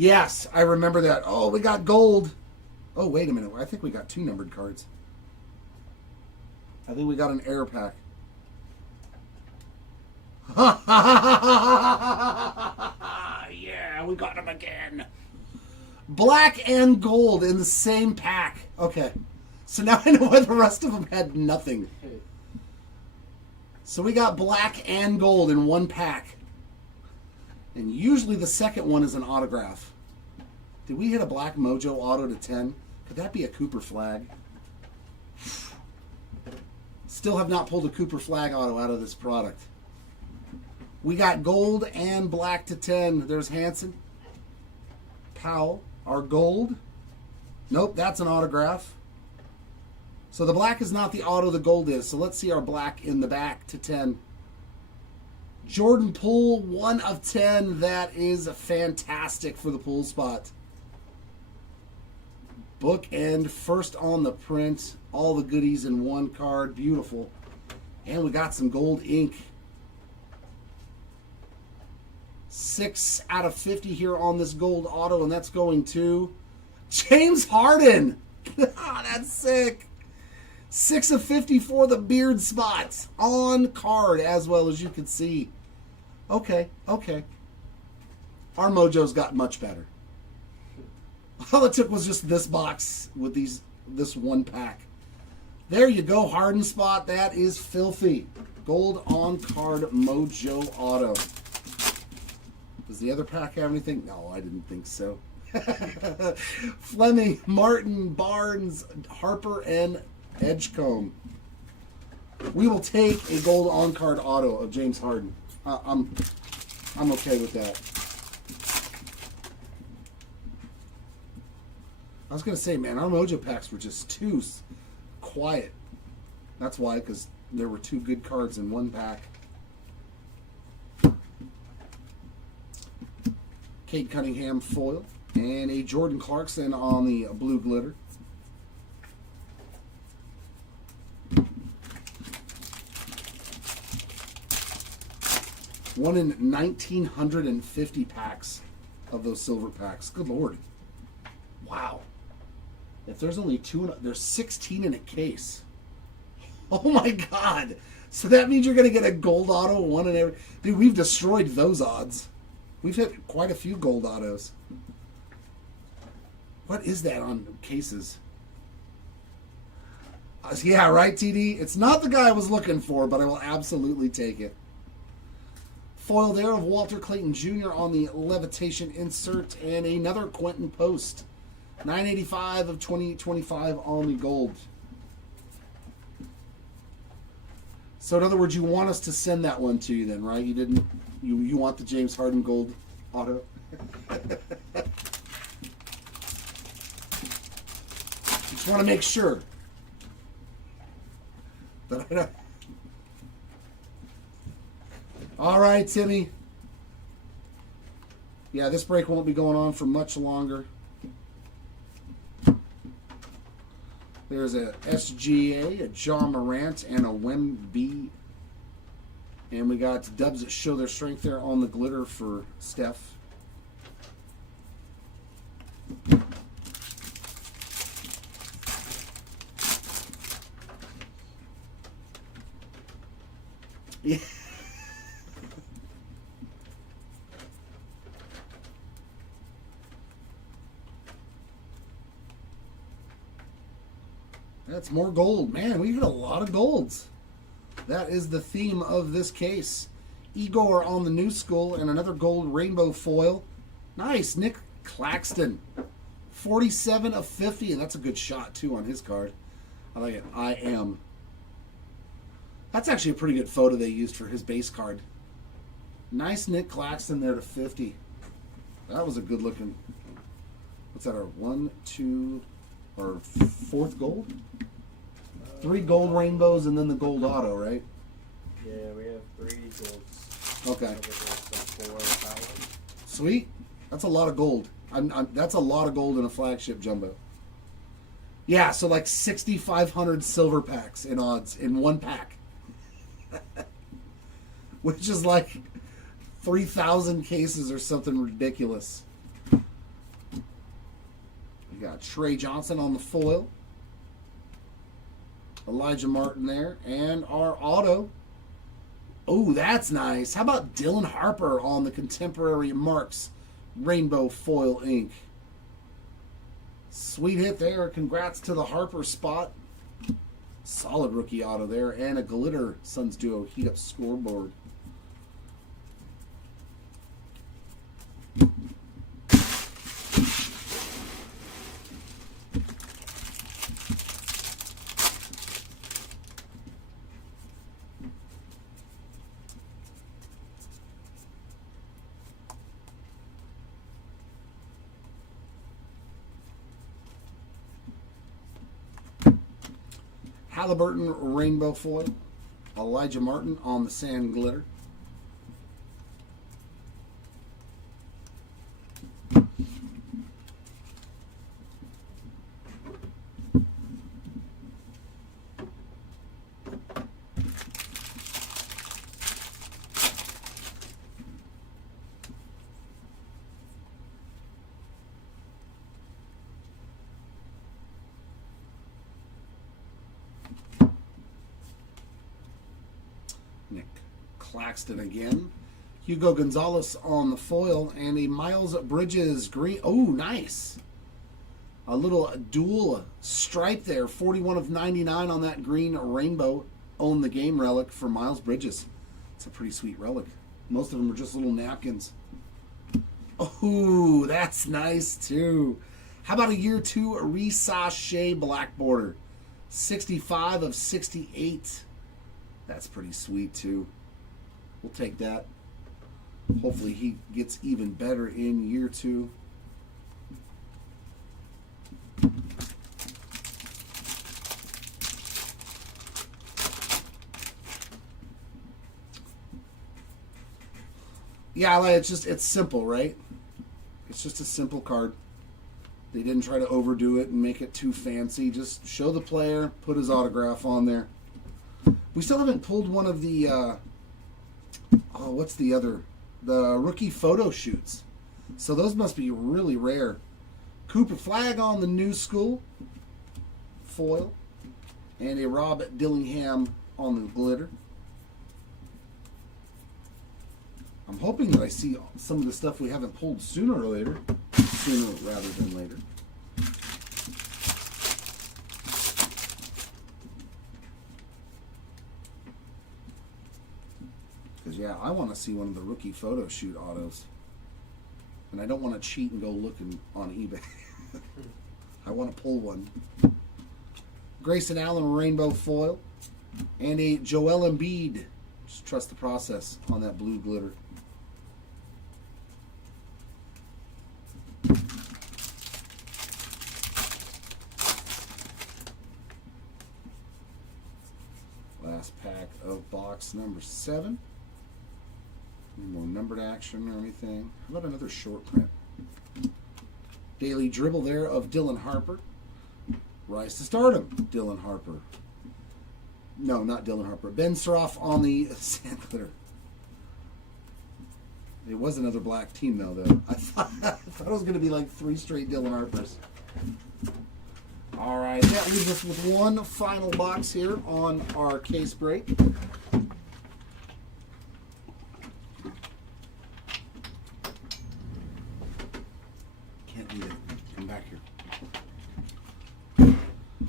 Yes, I remember that. Oh, we got gold. Oh, wait a minute. I think we got 2 numbered cards. I think we got an error pack. Yeah, we got them again. Black and gold in the same pack. Okay. So now I know why the rest of them had nothing. So we got black and gold in one pack. And usually the second one is an autograph. Did we hit a black Mojo auto to 10? Could that be a Cooper flag? Still have not pulled a Cooper flag auto out of this product. We got gold and black to 10. There's Hanson. Powell. Our gold. Nope, that's an autograph. So the black is not the auto, the gold is. So let's see our black in the back to 10. Jordan Poole, 1 of 10. That is fantastic for the pool spot. Bookend, first on the print. All the goodies in one card. Beautiful. And we got some gold ink. 6 out of 50 here on this gold auto, and that's going to James Harden. That's sick. 6 of 50 for the beard spots on card, as well as you can see. Okay. Our Mojo's got much better. All it took was just this box with this one pack. There you go, Harden spot. That is filthy. Gold on card Mojo auto. Does the other pack have anything? No, I didn't think so. Fleming, Martin, Barnes, Harper, and Edgecombe. We will take a gold on card auto of James Harden. I'm okay with that. I was gonna say, man, our Mojo packs were just too quiet. That's why, because there were 2 good cards in one pack. Cade Cunningham foil and a Jordan Clarkson on the blue glitter. One in 1,950 packs of those silver packs. Good Lord. Wow. If there's only 2, there's 16 in a case. Oh my God. So that means you're going to get a gold auto, 1 in every... Dude, we've destroyed those odds. We've hit quite a few gold autos. What is that on cases? Yeah, right, TD? It's not the guy I was looking for, but I will absolutely take it. Foil there of Walter Clayton Jr. on the levitation insert, and another Quentin Post. 985 of 2025 on the gold. So in other words, you want us to send that one to you then, right? You didn't. You want the James Harden gold auto? Just want to make sure. All right, Timmy. Yeah, this break won't be going on for much longer. There's a SGA, a John Morant, and a Wemby. And we got dubs that show their strength there on the glitter for Steph. Yeah. That's more gold. Man, we hit a lot of golds. That is the theme of this case. Igor on the new school and another gold rainbow foil. Nice. Nick Claxton. 47 of 50, and that's a good shot, too, on his card. I like it. I am. That's actually a pretty good photo they used for his base card. Nice Nick Claxton there to 50. That was a good looking. What's that, our 1, 2, or 4th gold? 3 gold rainbows and then the gold auto, right? Yeah, we have 3 golds. Okay. So 4 power. Sweet. That's a lot of gold. That's a lot of gold in a flagship jumbo. Yeah, so like 6,500 silver packs in odds in one pack. Which is like 3,000 cases or something ridiculous. We got Trey Johnson on the foil. Elijah Martin there. And our auto. Oh, that's nice. How about Dylan Harper on the Contemporary Marks Rainbow Foil ink? Sweet hit there. Congrats to the Harper spot. Solid rookie auto there. And a glitter Suns Duo heat up scoreboard. Halliburton Rainbow Foil. Elijah Martin on the Sand Glitter. Nick Claxton again. Hugo Gonzalez on the foil. And a Miles Bridges green. Oh, nice. A little dual stripe there. 41 of 99 on that green rainbow. Own the game relic for Miles Bridges. It's a pretty sweet relic. Most of them are just little napkins. Oh, that's nice too. How about a year 2 Re-Sachet black border? 65 of 68. That's pretty sweet too. We'll take that. Hopefully he gets even better in year 2. Yeah, like it's simple, right? It's just a simple card. They didn't try to overdo it and make it too fancy. Just show the player, put his autograph on there. We still haven't pulled one of the, what's the other? The rookie photo shoots. So those must be really rare. Cooper Flag on the new school foil. And a Rob Dillingham on the glitter. I'm hoping that I see some of the stuff we haven't pulled sooner or later. Sooner rather than later. Because, yeah, I want to see one of the rookie photo shoot autos. And I don't want to cheat and go looking on eBay. I want to pull one. Grayson Allen rainbow foil. And a Joel Embiid. Just trust the process on that blue glitter. box number 7. No more numbered action or anything. How about another short print? Daily dribble there of Dylan Harper. Rise to stardom, Dylan Harper. No, not Dylan Harper. Ben Surroff on the sand glitter. It was another black team, though. I thought it was going to be like 3 straight Dylan Harpers. All right, that leaves us with one final box here on our case break. Can't do that. Come back here.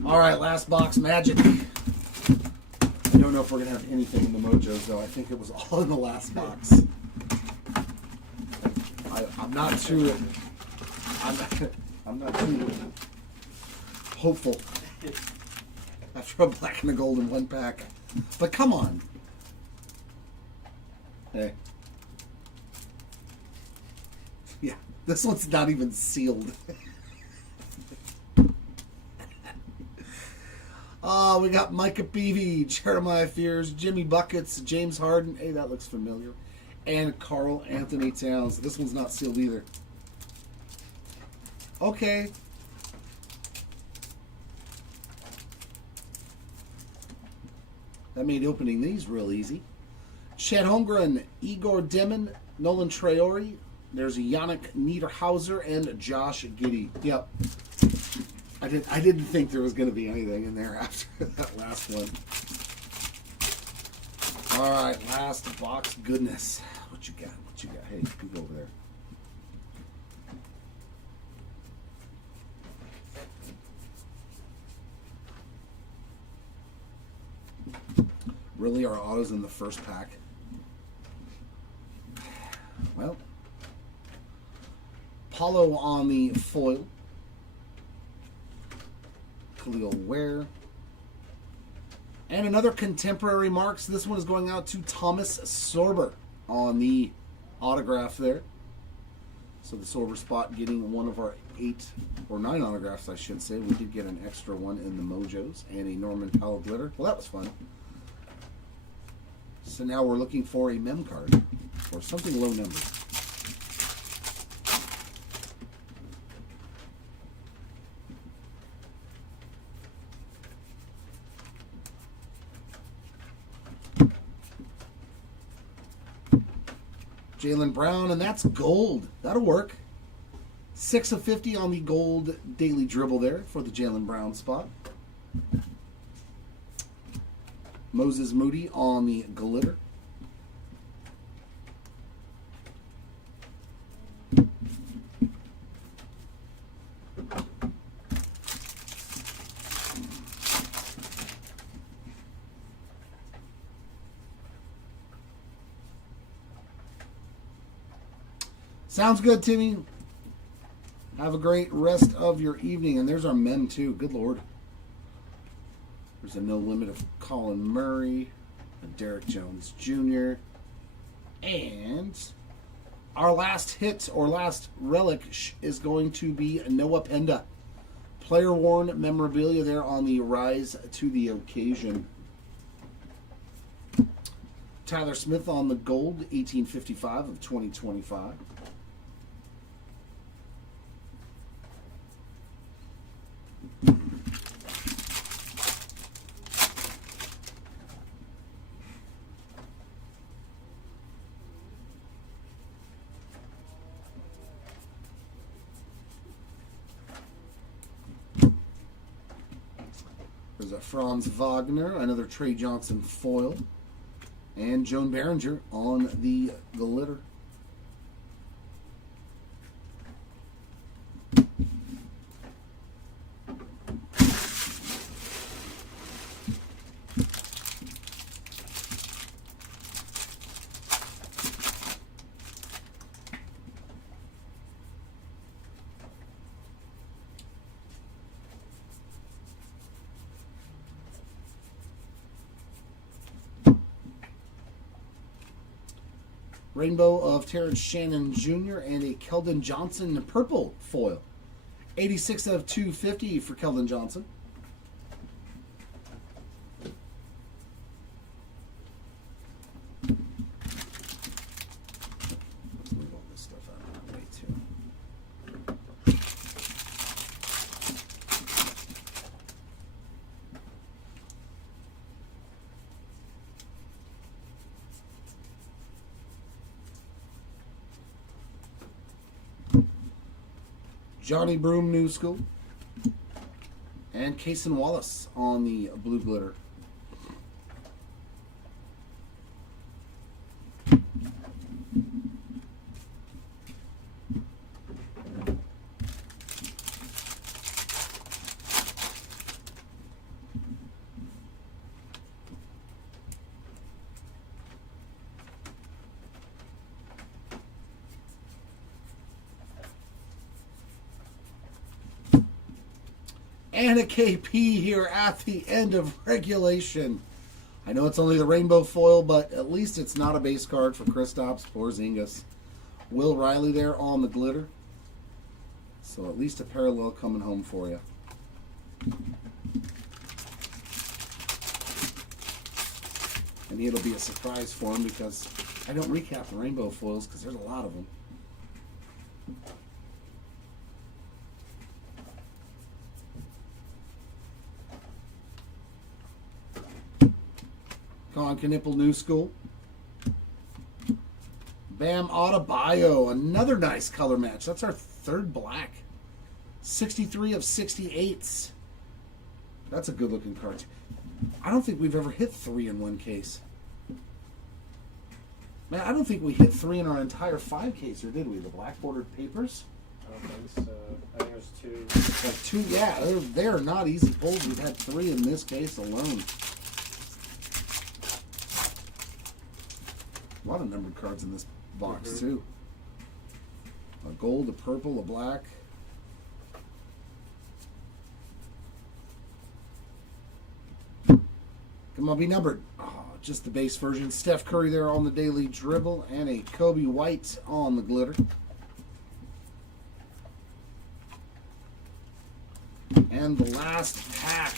All right, last box, Magic. I don't know if we're going to have anything in the Mojos, though. I think it was all in the last box. I'm not too. I'm not too hopeful after a black and a gold in one pack. But come on. Hey. Yeah, this one's not even sealed. We got Micah Beebe, Jeremiah Fears, Jimmy Buckets, James Harden. Hey, that looks familiar. And Karl Anthony Towns. This one's not sealed either. Okay. That made opening these real easy. Chet Holmgren, Igor Demon, Nolan Traore. There's Yannick Niederhauser and Josh Giddey. Yep. I didn't think there was going to be anything in there after that last one. All right, last box. Goodness. What you got? What you got? Hey, you go over there. Really, our autos in the first pack? Well, Paulo on the foil. Khalil Ware. And another contemporary marks. This one is going out to Thomas Sorber on the autograph there. So the Sorber spot getting one of our 8 or 9 autographs, I should say. We did get an extra one in the Mojos and a Norman Powell glitter. Well, that was fun. So now we're looking for a mem card or something low numbered. Jaylen Brown, and that's gold. That'll work. 6 of 50 on the gold daily dribble there for the Jaylen Brown spot. Moses Moody on the glitter. Sounds good, Timmy. Have a great rest of your evening. And there's our men, too. Good Lord. There's a no limit of Colin Murray, Derek Jones Jr. And our last hit or last relic is going to be Noah Penda. Player worn memorabilia there on the rise to the occasion. Tyler Smith on the gold, 1855 of 2025. There's a Franz Wagner, another Trey Johnson foil, and Joan Behringer on the glitter. Rainbow of Terrence Shannon Jr. and a Keldon Johnson purple foil. 86 of 250 for Keldon Johnson. Johnny Broom New School. And Cason Wallace on the blue glitter. And a KP here at the end of regulation. I know it's only the rainbow foil, but at least it's not a base card for Kristaps Porzingis. Will Riley there on the glitter. So at least a parallel coming home for you. And it'll be a surprise for him because I don't recap the rainbow foils because there's a lot of them. Knipple New School. Bam Adebayo, another nice color match. That's our third black. 63 of 68s. That's a good looking card. I don't think we've ever hit 3 in one case. Man, I don't think we hit 3 in our entire 5-caser, did we? The black bordered papers? I don't think so. I think there's 2. Like 2, yeah. They're not easy pulls. We've had 3 in this case alone. A lot of numbered cards in this box, too. A gold, a purple, a black. Come on, be numbered. Oh, just the base version. Steph Curry there on the daily dribble. And a Kobe White on the glitter. And the last pack.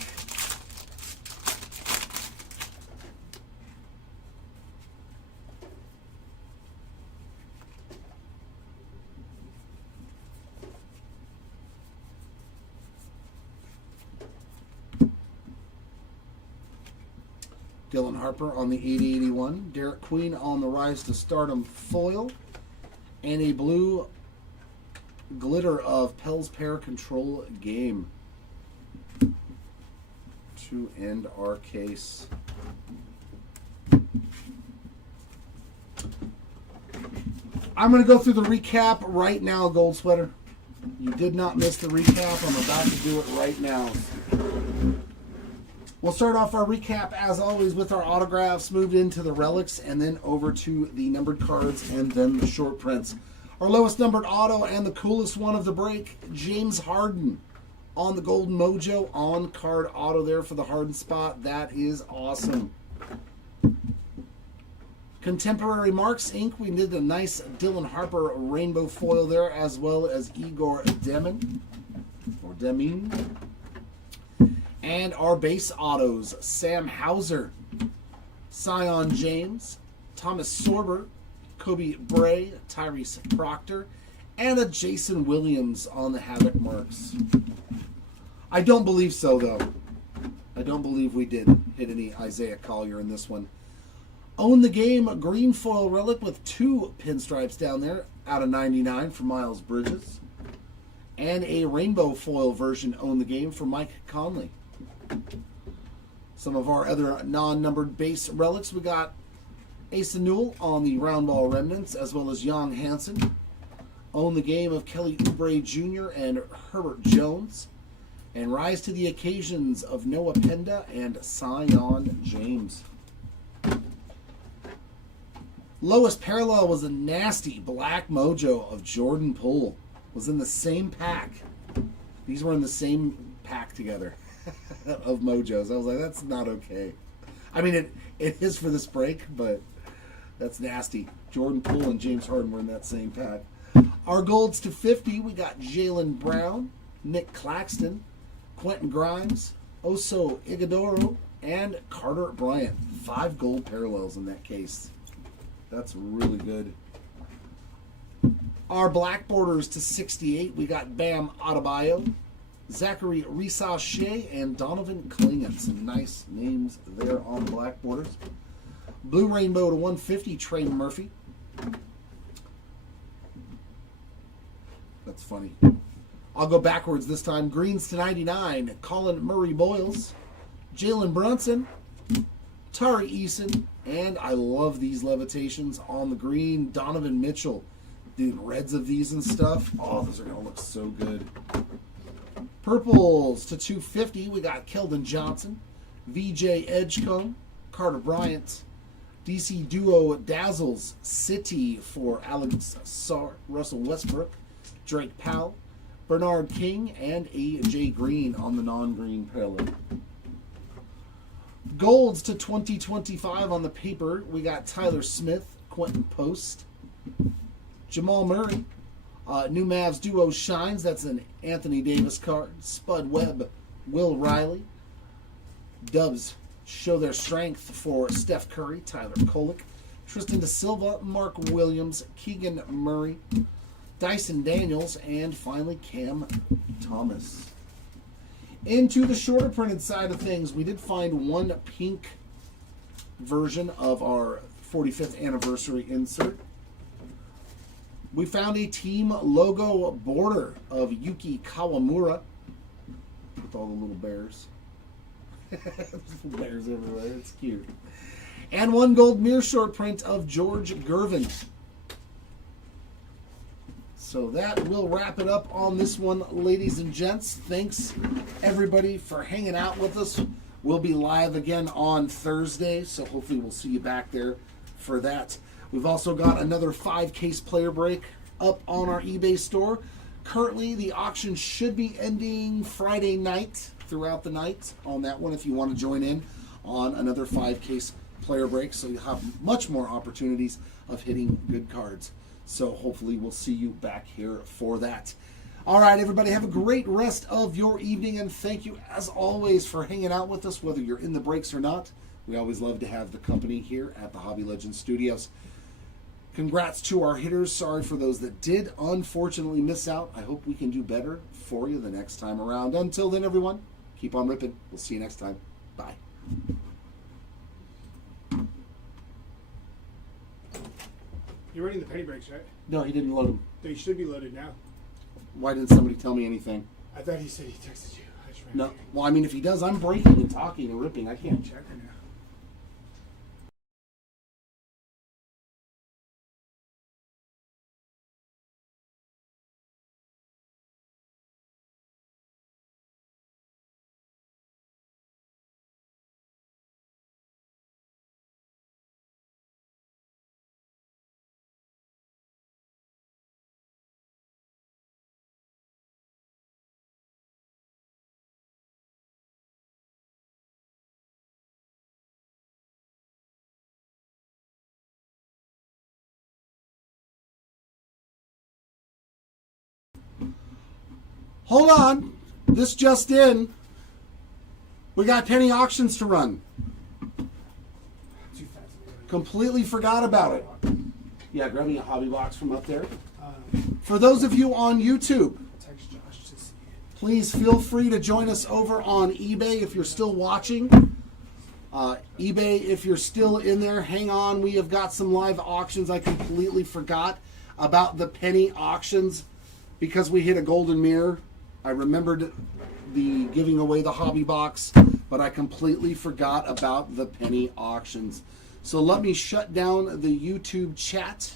Dylan Harper on the 8081. Derek Queen on the Rise to Stardom foil. And a blue glitter of Pell's Pair Control Game to end our case. I'm going to go through the recap right now, Gold Sweater. You did not miss the recap. I'm about to do it right now. We'll start off our recap, as always, with our autographs, moved into the relics, and then over to the numbered cards, and then the short prints. Our lowest numbered auto and the coolest one of the break, James Harden on the Golden Mojo on-card auto there for the Harden spot. That is awesome. Contemporary Marks Inc. We did a nice Dylan Harper rainbow foil there, as well as Igor Demin. Or Demin. And our base autos, Sam Hauser, Sion James, Thomas Sorber, Kobe Bray, Tyrese Proctor, and a Jason Williams on the Havoc Marks. I don't believe so, though. I don't believe we did hit any Isaiah Collier in this one. Own the Game, a green foil relic with 2 pinstripes down there out of 99 for Miles Bridges. And a rainbow foil version, Own the Game, for Mike Conley. Some of our other non-numbered base relics, we got Asa Newell on the round ball remnants, as well as Jan Hansen. Own the Game of Kelly Oubre Jr. and Herbert Jones. And Rise to the Occasions of Noah Penda and Sion James. Lowest parallel was a nasty black mojo of Jordan Poole. Was in the same pack. These were in the same pack together. Of mojos. I was like, that's not okay. I mean, it is for this break, but that's nasty. Jordan Poole and James Harden were in that same pack. Our golds to 50, we got Jaylen Brown, Nick Claxton, Quentin Grimes, Oso Ighodaro, and Carter Bryant. 5 gold parallels in that case. That's really good. Our black borders to 68, we got Bam Adebayo, Zachary Risache, and Donovan Clingan. Some nice names there on the black borders. Blue Rainbow to 150, Trey Murphy. That's funny. I'll go backwards this time. Greens to 99. Colin Murray Boyles. Jalen Brunson. Tari Eason. And I love these levitations on the green. Donovan Mitchell. Dude, reds of these and stuff. Oh, those are going to look so good. Purples to 250. We got Keldon Johnson. VJ Edgecombe. Carter Bryant. DC Duo Dazzles City for Alex Sarr, Russell Westbrook, Drake Powell, Bernard King, and AJ Green on the non-green parallel. Golds to 2025 on the paper. We got Tyler Smith, Quentin Post, Jamal Murray, New Mavs Duo Shines. That's an Anthony Davis card. Spud Webb, Will Riley, Dubs show their strength for Steph Curry, Tyler Kolek, Tristan Da Silva, Mark Williams, Keegan Murray, Dyson Daniels, and finally Cam Thomas. Into the shorter printed side of things, we did find one pink version of our 45th anniversary insert. We found a team logo border of Yuki Kawamura with all the little bears. Bears everywhere. It's cute. And one gold mirror short print of George Gervin. So that will wrap it up on this one, ladies and gents. Thanks, everybody, for hanging out with us. We'll be live again on Thursday, so hopefully we'll see you back there for that. We've also got another 5-case player break up on our eBay store. Currently, the auction should be ending Friday night, throughout the night on that one if you want to join in on another 5-case player break, so you'll have much more opportunities of hitting good cards. So hopefully we'll see you back here for that. All right, everybody, have a great rest of your evening, and thank you as always for hanging out with us, whether you're in the breaks or not. We always love to have the company here at the Hobby Legends Studios. Congrats to our hitters. Sorry for those that did unfortunately miss out. I hope we can do better for you the next time around. Until then, everyone, keep on ripping. We'll see you next time. Bye. You're running the penny breaks, right? No, he didn't load them. They should be loaded now. Why didn't somebody tell me anything? I thought he said he texted you. I just ran No. it. Well, I mean, if he does, I'm breaking and talking and ripping. I can't. Check right now. Hold on. This just in. We got penny auctions to run. Too fast. Completely forgot about it. Yeah, grab me a hobby box from up there. Um, For those of you on YouTube, text Josh to see it. please feel free to join us over on eBay if you're still watching. eBay, if you're still in there, hang on. We have got some live auctions. I completely forgot about the penny auctions because we hit a golden mirror. I remembered the giving away the hobby box, but I completely forgot about the penny auctions. So let me shut down the YouTube chat.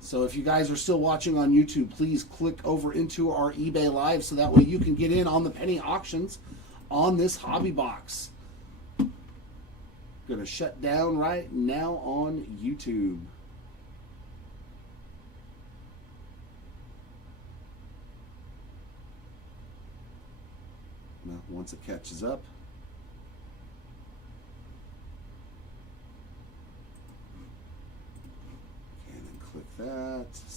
So if you guys are still watching on YouTube, please click over into our eBay Live so that way you can get in on the penny auctions on this hobby box. Gonna shut down right now on YouTube. Now, once it catches up,